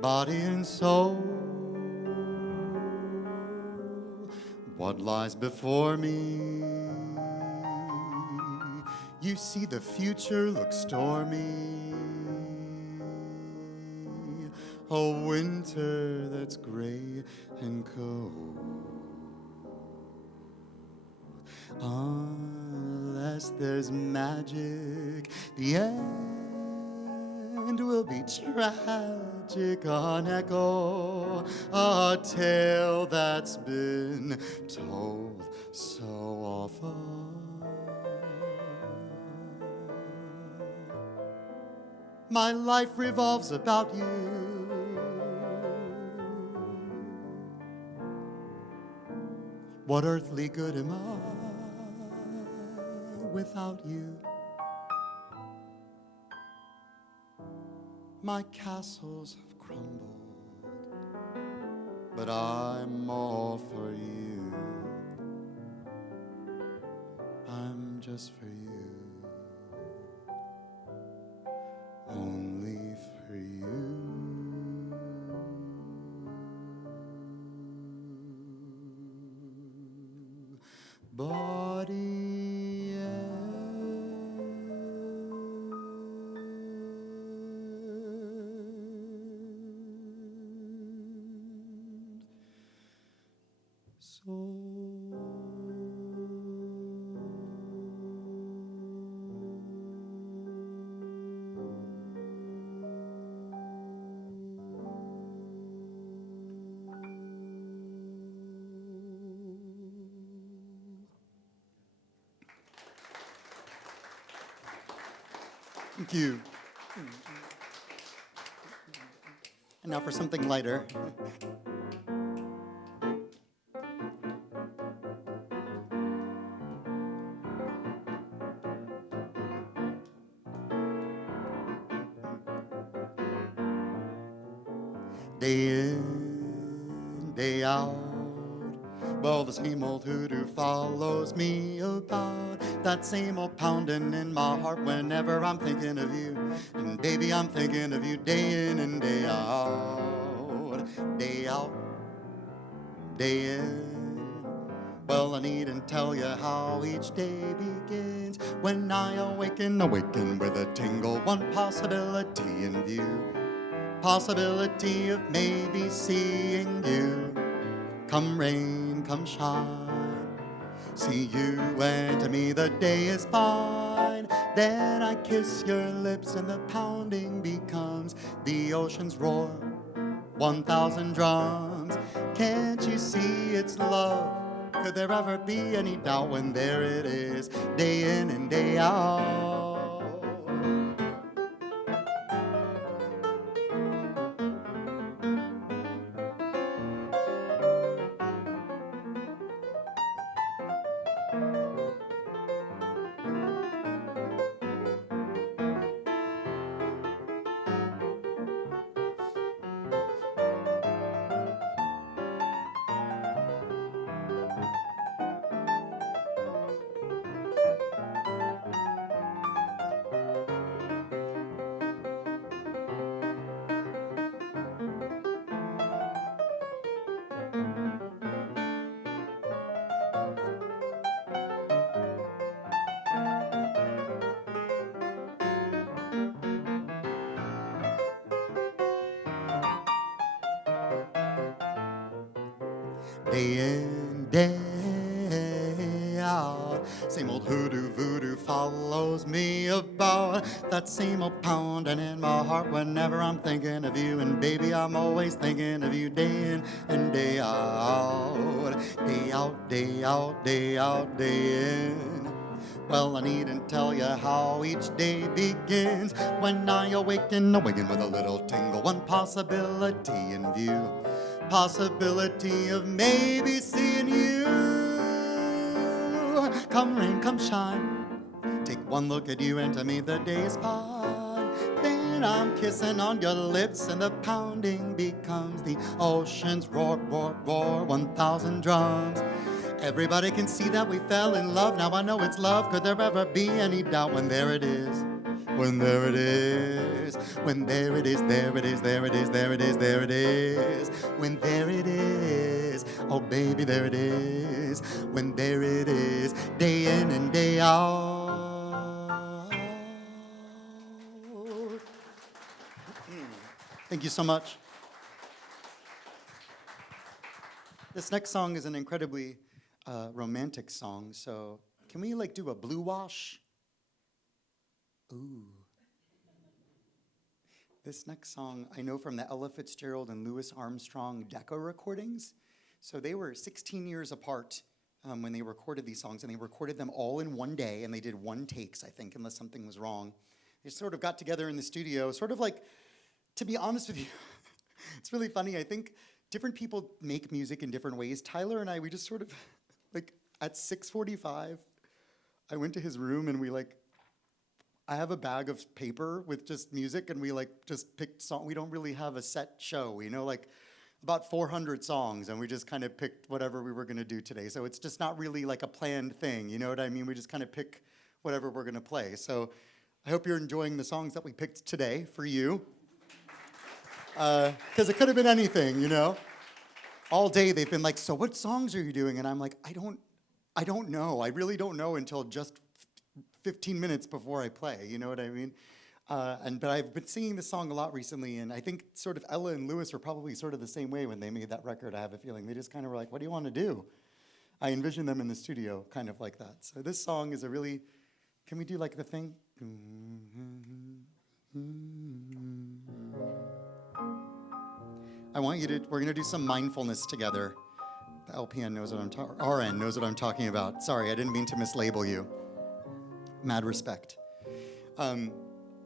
body and soul. What lies before me? You see the future looks stormy, a winter that's gray and cold. Unless there's magic, the end will be tragic, an echo, a tale that's been told so often. My life revolves about you. What earthly good am I without you? My castles have crumbled, but I'm all for you. I'm just for you, only for you. Body and soul. Thank you. And now for something lighter. Day in, day out. Well, the same old hoodoo follows me about. That same old pounding in my heart whenever I'm thinking of you. And baby, I'm thinking of you day in and day out. Day out, day in. Well, I needn't tell you how each day begins. When I awaken with a tingle, one possibility in view. Possibility of maybe seeing you. Come rain, come shine, see you and to me the day is fine. Then I kiss your lips and the pounding becomes the ocean's roar, 1,000 drums. Can't you see it's love? Could there ever be any doubt when there it is, day in and day out? Day in, day out. Same old hoodoo voodoo follows me about. That same old pounding in my heart whenever I'm thinking of you. And baby, I'm always thinking of you day in and day out. Day out, day out, day out, day in. Well, I needn't tell you how each day begins. When I awaken with a little tingle, one possibility in view. Possibility of maybe seeing you. Come rain, come shine. Take one look at you and to me the day is fine. Then I'm kissing on your lips and the pounding becomes the ocean's roar, roar, roar, 1,000 drums. Everybody can see that we fell in love. Now I know it's love. Could there ever be any doubt when there it is? When there it is, when there it is, there it is, there it is, there it is, there it is. When there it is, oh baby, there it is. When there it is, day in and day out. Thank you so much. This next song is an incredibly romantic song, so can we like do a blue wash? Ooh. This next song I know from the Ella Fitzgerald and Louis Armstrong Decca recordings. So they were 16 years apart when they recorded these songs, and they recorded them all in one day, and they did one takes, I think, unless something was wrong. They sort of got together in the studio, sort of like, to be honest with you, it's really funny. I think different people make music in different ways. Tyler and I, we just sort of, like, at 6:45, I went to his room and we like, I have a bag of paper with just music, and we like just picked song. We don't really have a set show, you know, like about 400 songs, and we just kind of picked whatever we were going to do today. So it's just not really like a planned thing, you know what I mean? We just kind of pick whatever we're going to play. So I hope you're enjoying the songs that we picked today for you, because it could have been anything, you know. All day they've been like, so what songs are you doing? And I'm like, I don't know. I really don't know until just 15 minutes before I play, you know what I mean? But I've been singing this song a lot recently, and I think sort of Ella and Louis were probably sort of the same way when they made that record, I have a feeling. They just kind of were like, what do you want to do? I envision them in the studio kind of like that. So this song is a really, can we do like the thing? I want you to, we're going to do some mindfulness together. The LPN knows what I'm talking, RN knows what I'm talking about. Sorry, I didn't mean to mislabel you. Mad respect.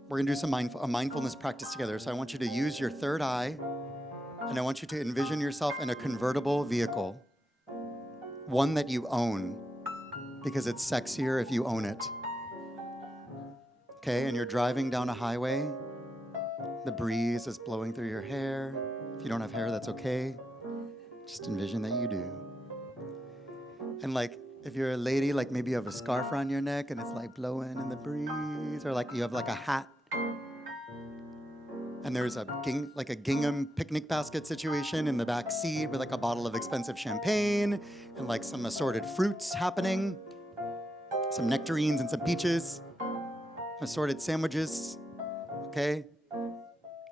we're going to do some a mindfulness practice together. So I want you to use your third eye, and I want you to envision yourself in a convertible vehicle, one that you own, because it's sexier if you own it. Okay, and you're driving down a highway. The breeze is blowing through your hair. If you don't have hair, that's okay. Just envision that you do. And like, if you're a lady, like maybe you have a scarf around your neck and it's like blowing in the breeze, or like you have like a hat. And there's a gingham picnic basket situation in the back seat with like a bottle of expensive champagne and like some assorted fruits happening, some nectarines and some peaches, assorted sandwiches, okay?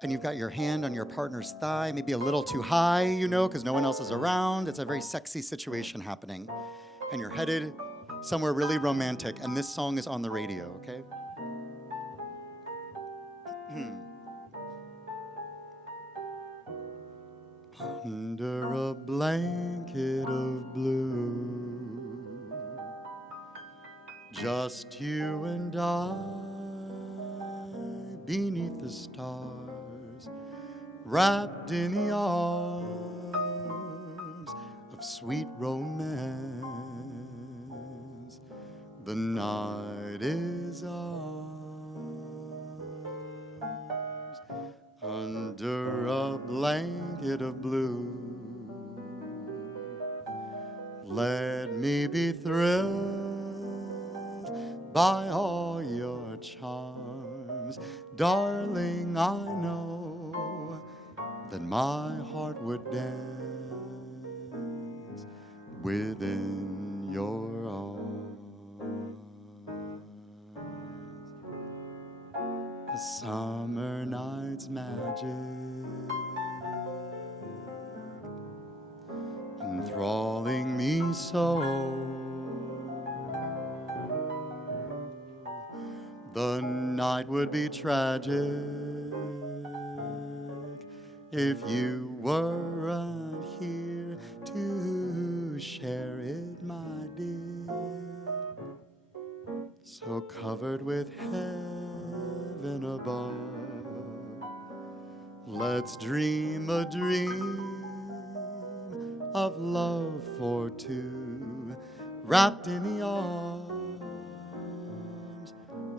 And you've got your hand on your partner's thigh, maybe a little too high, you know, because no one else is around. It's a very sexy situation happening. And you're headed somewhere really romantic, and this song is on the radio, okay? Under a blanket of blue, just you and I, beneath the stars, wrapped in the arms of sweet romance. The night is ours. Under a blanket of blue, let me be thrilled by all your charms. Darling, I know that my heart would dance within your arms. A summer night's magic enthralling me so. The night would be tragic if you weren't here to share it, my dear. So covered with heaven above, let's dream a dream of love for two, wrapped in the arms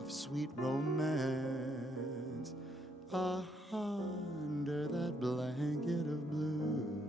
of sweet romance, under that blanket of blue.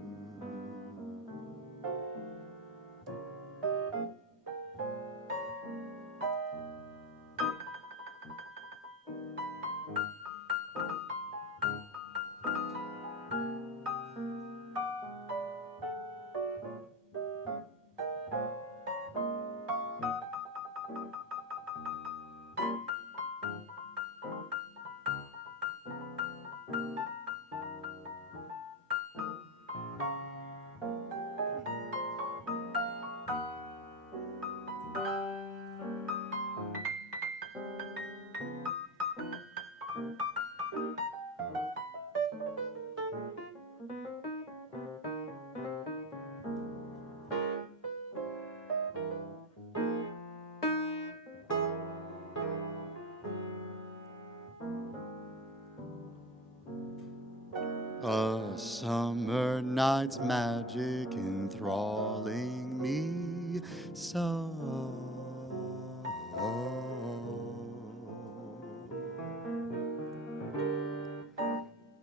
A summer night's magic enthralling me so.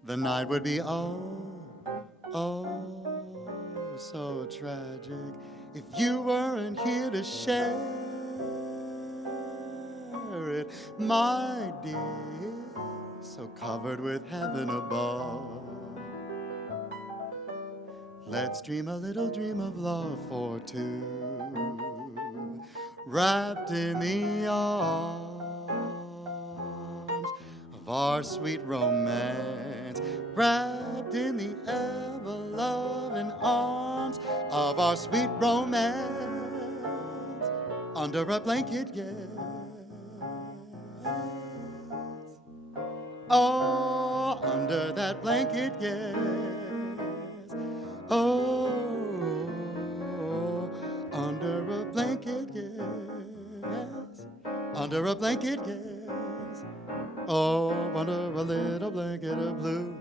The night would be so tragic if you weren't here to share it, my dear. So covered with heaven above, let's dream a little dream of love for two, wrapped in the arms of our sweet romance, wrapped in the ever-loving arms of our sweet romance, under a blanket, yes. Oh, under that blanket, yes. Oh, under a blanket, yes. Under a blanket, yes. Oh, under a little blanket of blue,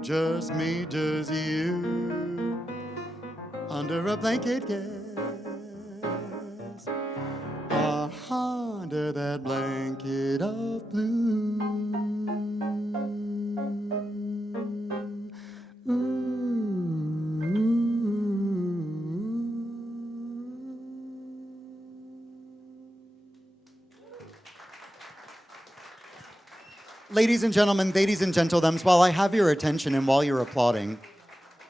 just me, just you, under a blanket, yes. Under that blanket of blue. Ladies and gentlemen, ladies and gentlemen, while I have your attention and while you're applauding,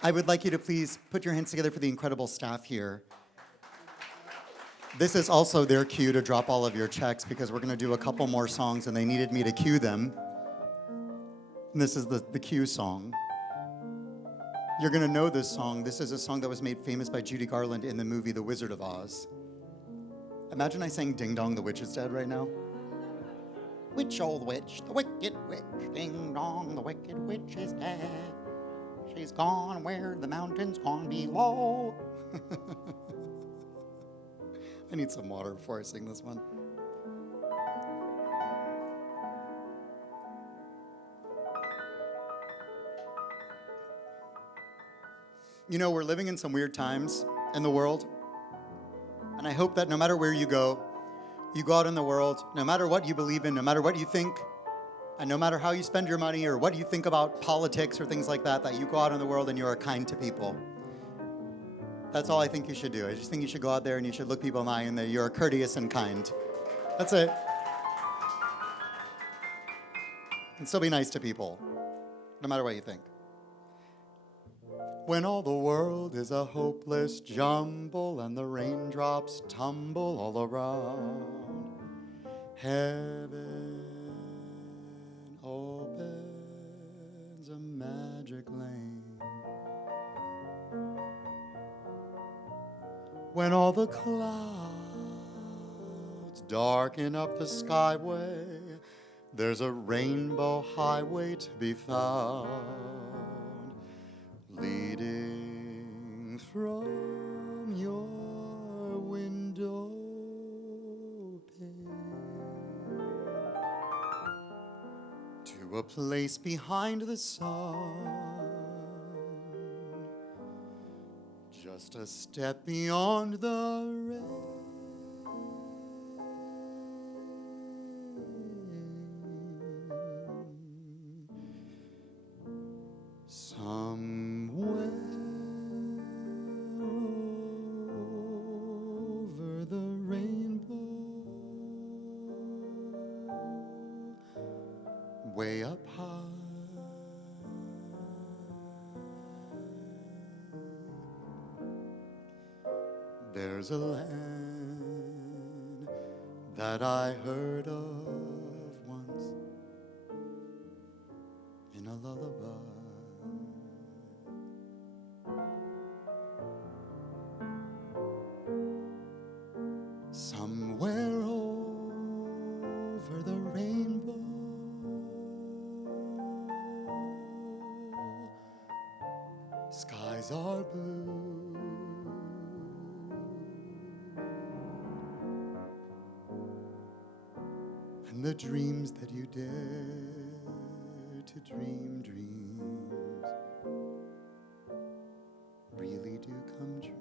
I would like you to please put your hands together for the incredible staff here. This is also their cue to drop all of your checks because we're going to do a couple more songs and they needed me to cue them. And this is the cue song. You're going to know this song. This is a song that was made famous by Judy Garland in the movie The Wizard of Oz. Imagine I sang Ding Dong, the Witch is Dead right now. Witch, old witch, the wicked witch, ding dong, the wicked witch is dead. She's gone where the mountains gone below. I need some water before I sing this one. You know, we're living in some weird times in the world, and I hope that no matter where you go out in the world, no matter what you believe in, no matter what you think, and no matter how you spend your money or what you think about politics or things like that, that you go out in the world and you are kind to people. That's all I think you should do. I just think you should go out there and you should look people in the eye and that you're courteous and kind. That's it. And still be nice to people, no matter what you think. When all the world is a hopeless jumble and the raindrops tumble all around, heaven opens a magic lane. When all the clouds darken up the skyway, there's a rainbow highway to be found, leading from your window pane to a place behind the sun, just a step beyond the rain. Somewhere over the rainbow, way up high, there's a land that I heard of once in a lullaby. Somewhere over the rainbow, skies are blue, and the dreams that you dare to dream dreams really do come true.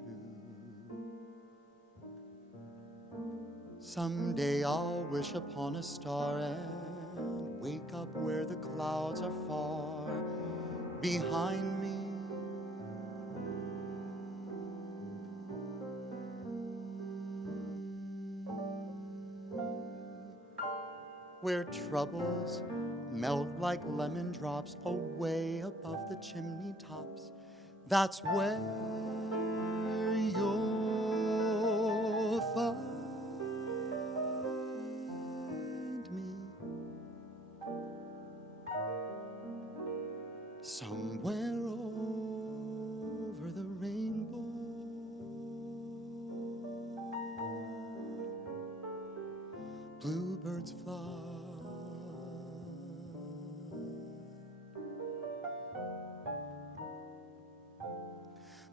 Someday I'll wish upon a star and wake up where the clouds are far behind me. Where troubles melt like lemon drops away above the chimney tops. That's where you'll find me. Somewhere over the rainbow, bluebirds fly.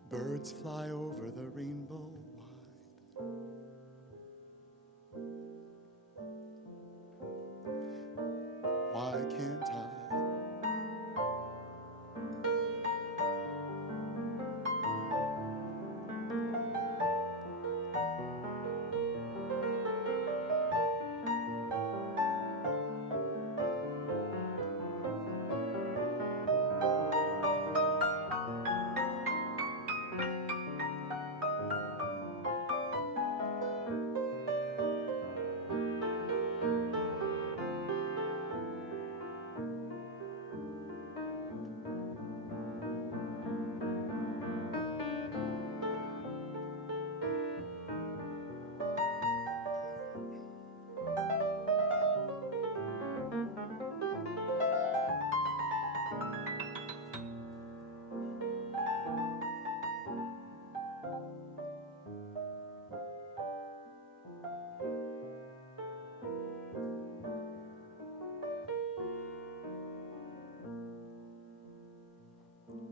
Birds fly over the rainbow wide. why can't I?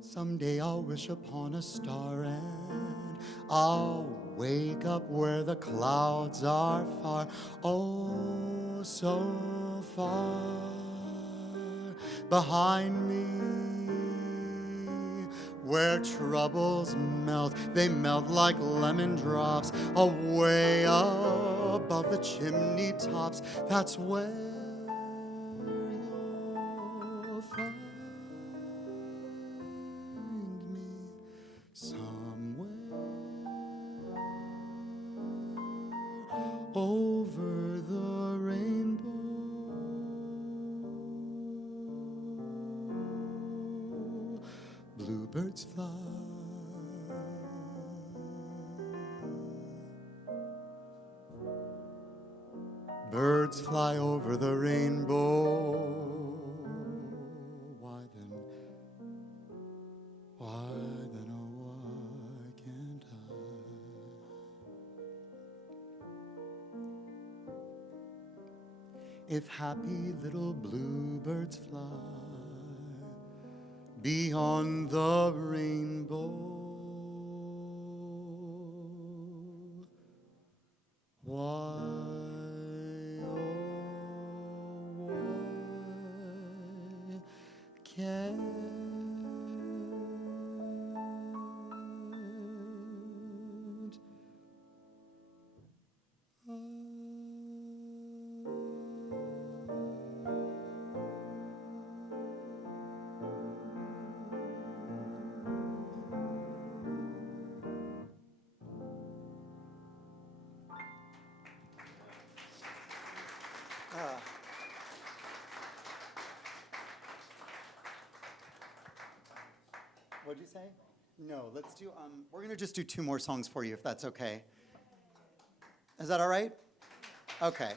Someday I'll wish upon a star and I'll wake up where the clouds are far, oh, so far behind me. Where troubles melt, they melt like lemon drops away above the chimney tops. That's where you'll find me, somewhere over the rainbow. Bluebirds fly. Birds fly over the rainbow. Why then, oh, why can't I? If happy little bluebirds fly beyond the rainbow, why, oh, why can't What'd you say? No, let's do, we're gonna just do 2 more songs for you, if that's okay. Is that all right? Okay.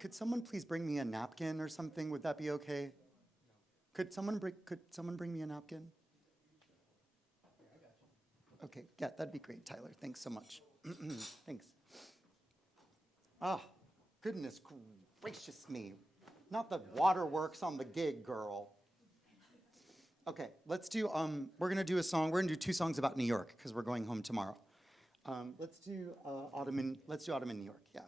Could someone please bring me a napkin or something? Would that be okay? Could someone bring me a napkin? Okay, yeah, that'd be great, Tyler. Thanks so much. Thanks. Ah, goodness gracious me. Not the waterworks on the gig, girl. Okay, let's do, we're gonna do a song, we're gonna do 2 songs about New York, because we're going home tomorrow. Let's do Autumn in New York, yeah.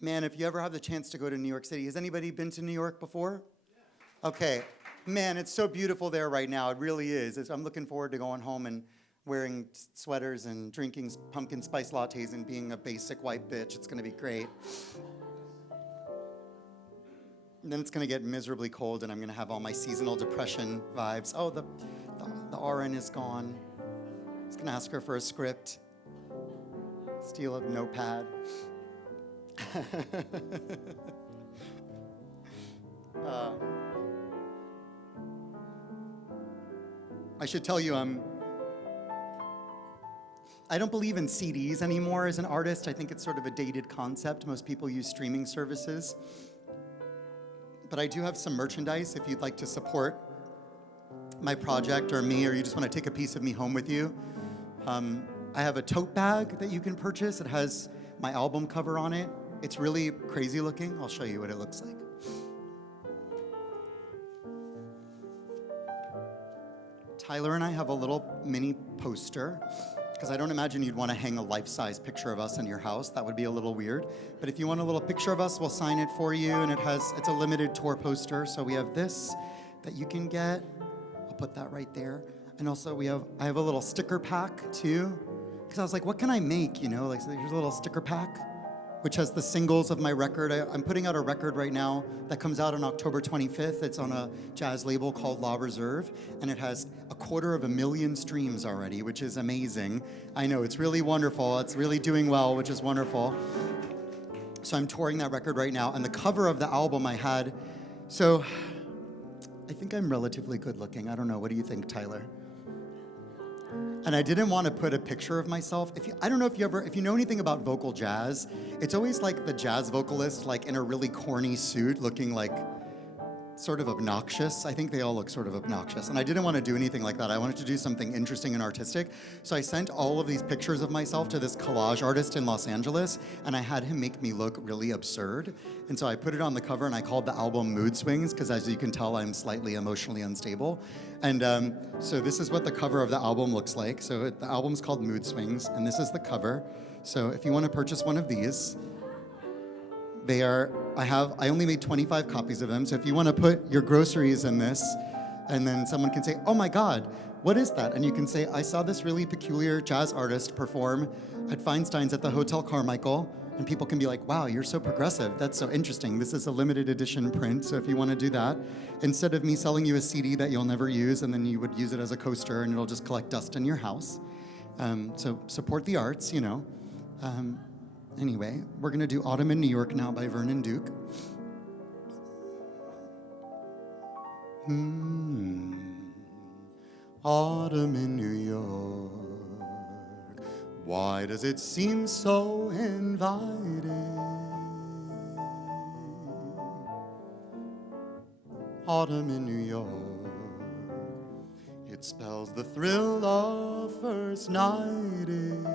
Man, if you ever have the chance to go to New York City, has anybody been to New York before? Yeah. Okay, man, it's so beautiful there right now, it really is. I'm looking forward to going home and wearing sweaters and drinking pumpkin spice lattes and being a basic white bitch. It's gonna be great. And then it's gonna get miserably cold and I'm gonna have all my seasonal depression vibes. Oh, the RN is gone. I was gonna ask her for a script. Steal a notepad. I should tell you, I don't believe in CDs anymore as an artist. I think it's sort of a dated concept. Most people use streaming services. But I do have some merchandise if you'd like to support my project or me, or you just want to take a piece of me home with you. I have a tote bag that you can purchase. It has my album cover on it. It's really crazy looking. I'll show you what it looks like. Tyler and I have a little mini poster, because because I don't imagine you'd want to hang a life-size picture of us in your house. That would be a little weird. But if you want a little picture of us, we'll sign it for you, and it's a limited tour poster. So we have this that you can get. I'll put that right there. And also I have a little sticker pack too, because I was like, what can I make? You know, like so here's a little sticker pack, which has the singles of my record. I'm putting out a record right now that comes out on October 25th. It's on a jazz label called La Reserve, and it has 250,000 streams already, which is amazing. I know, it's really wonderful. It's really doing well, which is wonderful. So I'm touring that record right now, and the cover of the album I had, so I think I'm relatively good looking. I don't know, what do you think, Tyler? And I didn't want to put a picture of myself. I don't know if you know anything about vocal jazz, it's always like the jazz vocalist like in a really corny suit looking like sort of obnoxious. I think they all look sort of obnoxious. And I didn't want to do anything like that. I wanted to do something interesting and artistic. So I sent all of these pictures of myself to this collage artist in Los Angeles, and I had him make me look really absurd. And so I put it on the cover, and I called the album Mood Swings, because as you can tell, I'm slightly emotionally unstable. And so this is what the cover of the album looks like. So the album's called Mood Swings, and this is the cover. So if you want to purchase one of these, I only made 25 copies of them, so if you want to put your groceries in this, and then someone can say, oh my God, what is that? And you can say, I saw this really peculiar jazz artist perform at Feinsteins at the Hotel Carmichael, and people can be like, wow, you're so progressive, that's so interesting. This is a limited edition print, so if you want to do that, instead of me selling you a CD that you'll never use, and then you would use it as a coaster, and it'll just collect dust in your house. So support the arts, you know. Anyway, we're going to do Autumn in New York now by Vernon Duke. Autumn in New York, why does it seem so inviting? Autumn in New York, it spells the thrill of first nighting.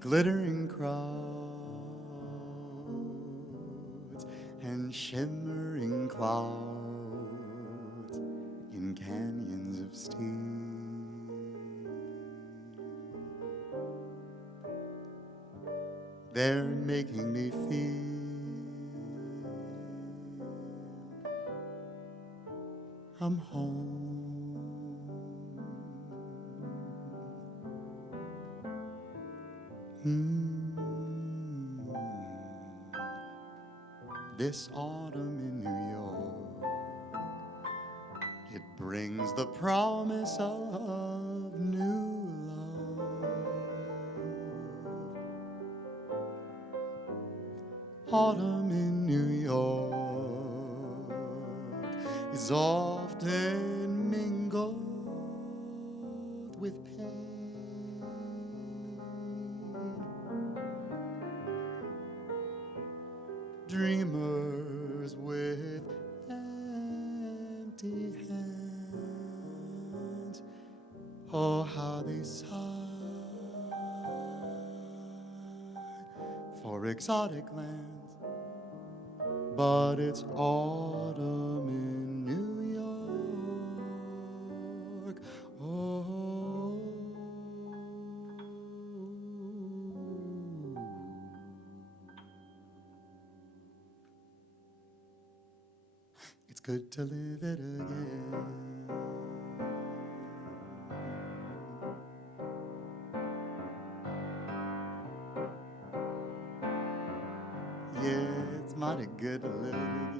Glittering crowds and shimmering clouds in canyons of steel. They're making me feel I'm home. This autumn in New York, it brings the promise of new love. Autumn in New York is often mingled with pain. Dreamers with empty hands, oh how they sigh for exotic lands. But it's autumn in New York. Oh. It's good to live it again. Yeah, it's mighty good to live it again.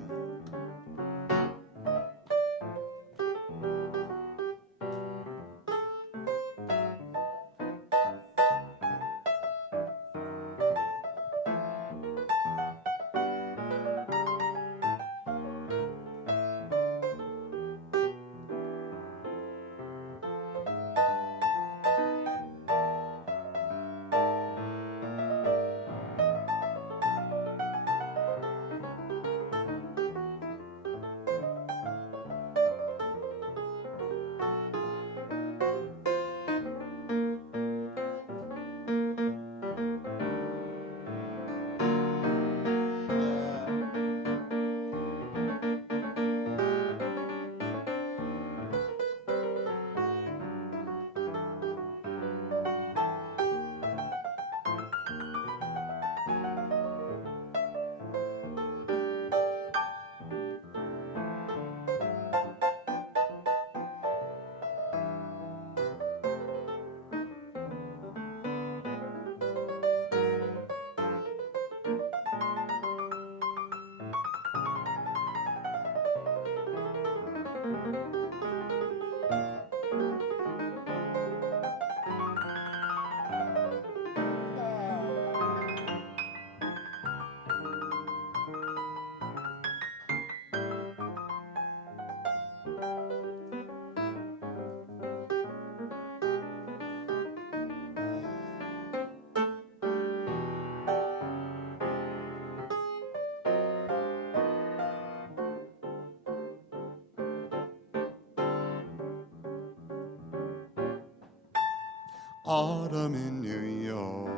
autumn in New York.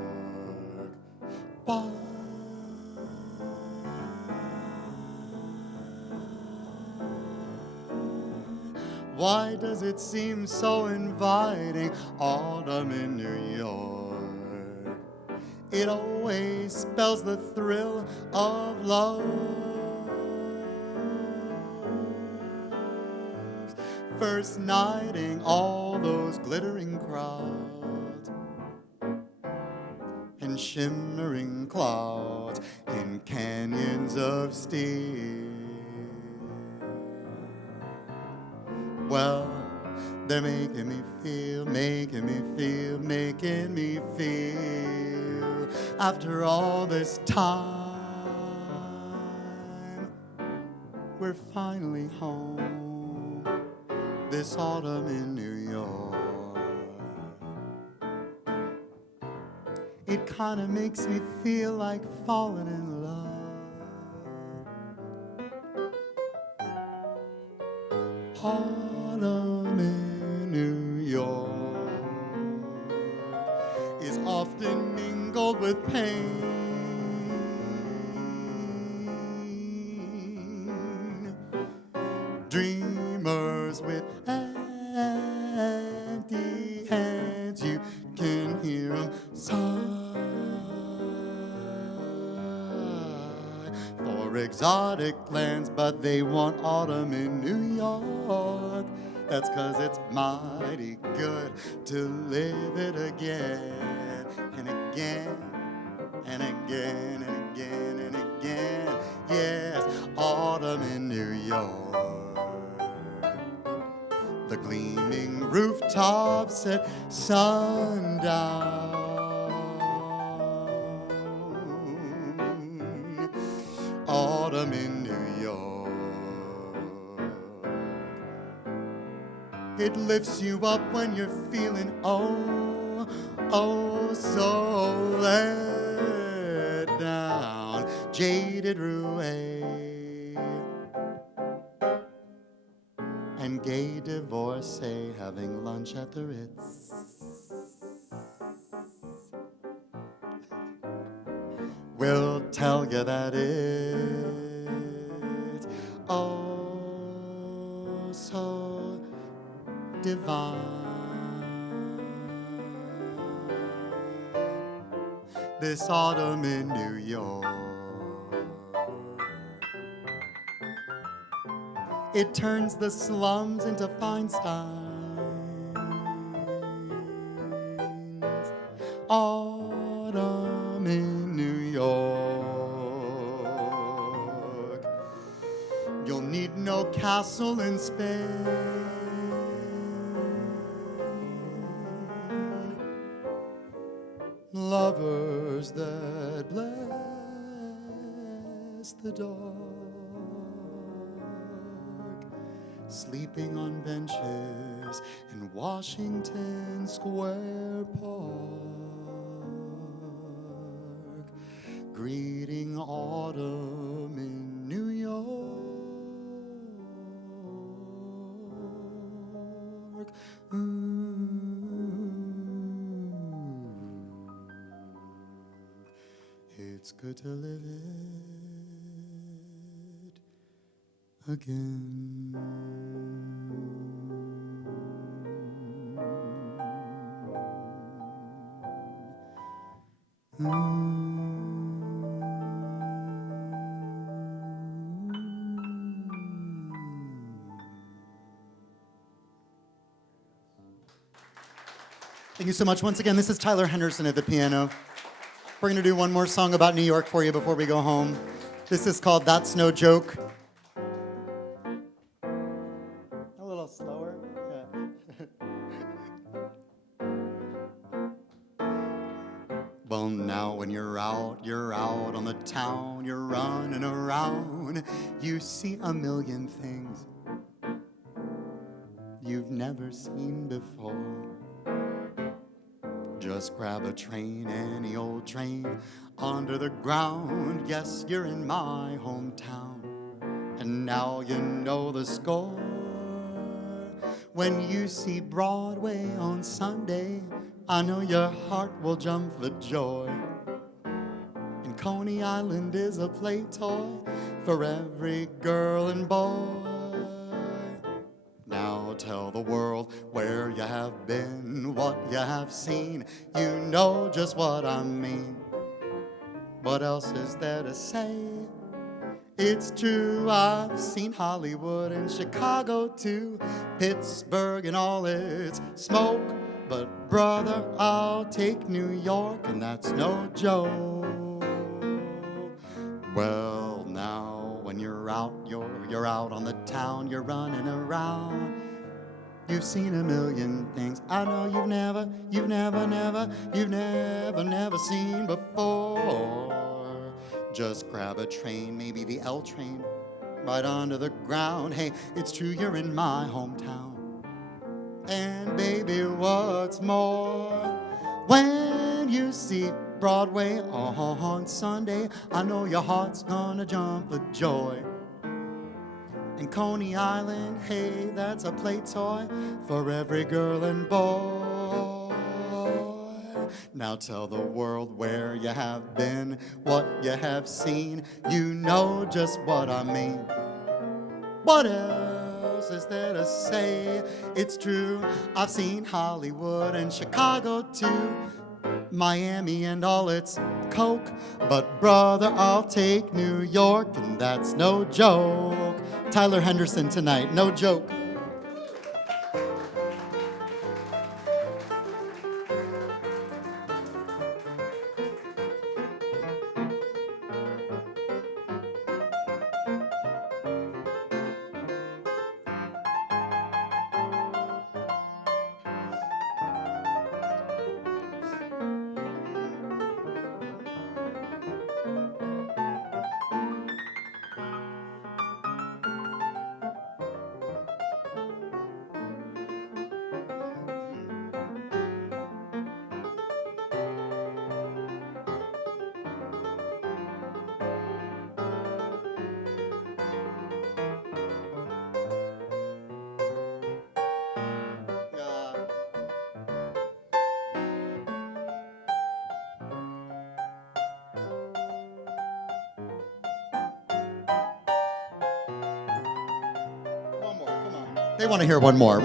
Bye. Why does it seem so inviting, autumn in New York? It always spells the thrill of love. First nighting all those glittering crowds and shimmering clouds and canyons of steel. Well, they're making me feel, making me feel, making me feel. After all this time, we're finally home this autumn in New York. It kind of makes me feel like falling in love. Autumn in New York is often mingled with pain. Dreamers with empty hands, you can hear them sigh for exotic lands, but they want autumn in New York. That's 'cause it's mighty good to live it again and again and again and again and again. Yes, autumn in New York. The gleaming rooftops at sundown. Autumn in New York. It lifts you up when you're feeling oh, oh so let down. Jaded roué and gay divorcee having lunch at the Ritz. Will tell you that it's oh so divine. This autumn in New York. It turns the slums into Feinsteins. Autumn in New York. You'll need no castle in Spain. Lovers that bless the dark, sleeping on benches in Washington Square Park, greeting autumn in New York. It's good to live it again. Thank you so much. Once again, this is Tyler Henderson at the piano. We're going to do one more song about New York for you before we go home. This is called That's No Joke. A little slower. Yeah. Well, now when you're out on the town, you're running around. You see a million things you've never seen before. Just grab a train, any old train, under the ground. Yes, you're in my hometown, and now you know the score. When you see Broadway on Sunday, I know your heart will jump for joy. And Coney Island is a play toy for every girl and boy. Now tell the world where you have been, what you have seen. You know just what I mean. What else is there to say? It's true, I've seen Hollywood and Chicago too, Pittsburgh and all its smoke. But brother, I'll take New York, and that's no joke. Well, now when you're out on the town, you're running around. You've seen a million things I know you've never seen before. Just grab a train, maybe the L train, right onto the ground. Hey, it's true, you're in my hometown. And baby, what's more, when you see Broadway on Sunday, I know your heart's gonna jump for joy. And Coney Island, hey, that's a play toy for every girl and boy. Now tell the world where you have been, what you have seen. You know just what I mean. What else is there to say? It's true, I've seen Hollywood and Chicago too, Miami and all its coke. But brother, I'll take New York, and that's no joke. Tyler Henderson tonight, no joke. One more, come on. They want to hear one more.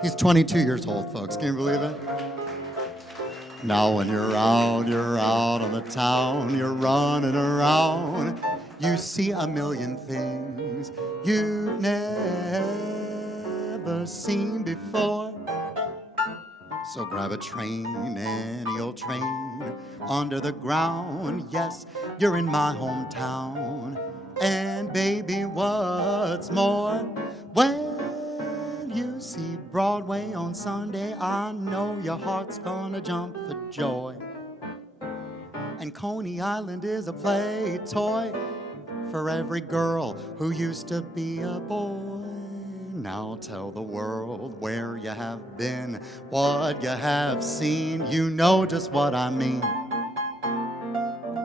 He's 22 years old, folks. Can you believe it? Now when you're out on the town, you're running around. You see a million things you've never seen before. So grab a train, any old train, under the ground. Yes, you're in my hometown. And baby, what's more, when you see Broadway on Sunday, I know your heart's gonna jump for joy. And Coney Island is a play toy for every girl who used to be a boy. Now tell the world where you have been, what you have seen. You know just what I mean.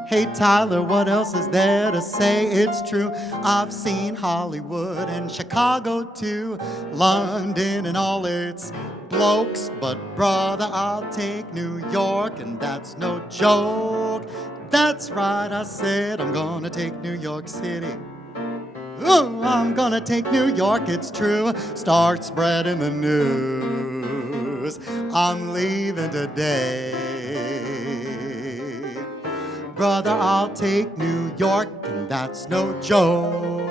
Hey Tyler, what else is there to say? It's true, I've seen Hollywood and Chicago too, London and all its blokes. But brother, I'll take New York, and that's no joke. That's right, I said I'm gonna take New York City. Ooh, I'm gonna take New York, it's true. Start spreading the news. blues. I'm leaving today. Brother, I'll take New York, and that's no joke.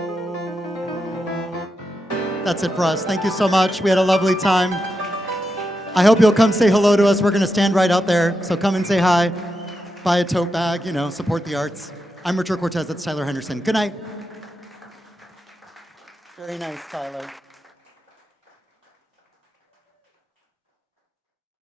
That's it for us. Thank you so much. We had a lovely time. I hope you'll come say hello to us. We're going to stand right out there, so come and say hi. Buy a tote bag, support the arts. I'm Richard Cortez. That's Tyler Henderson. Good night. Very nice, Tyler.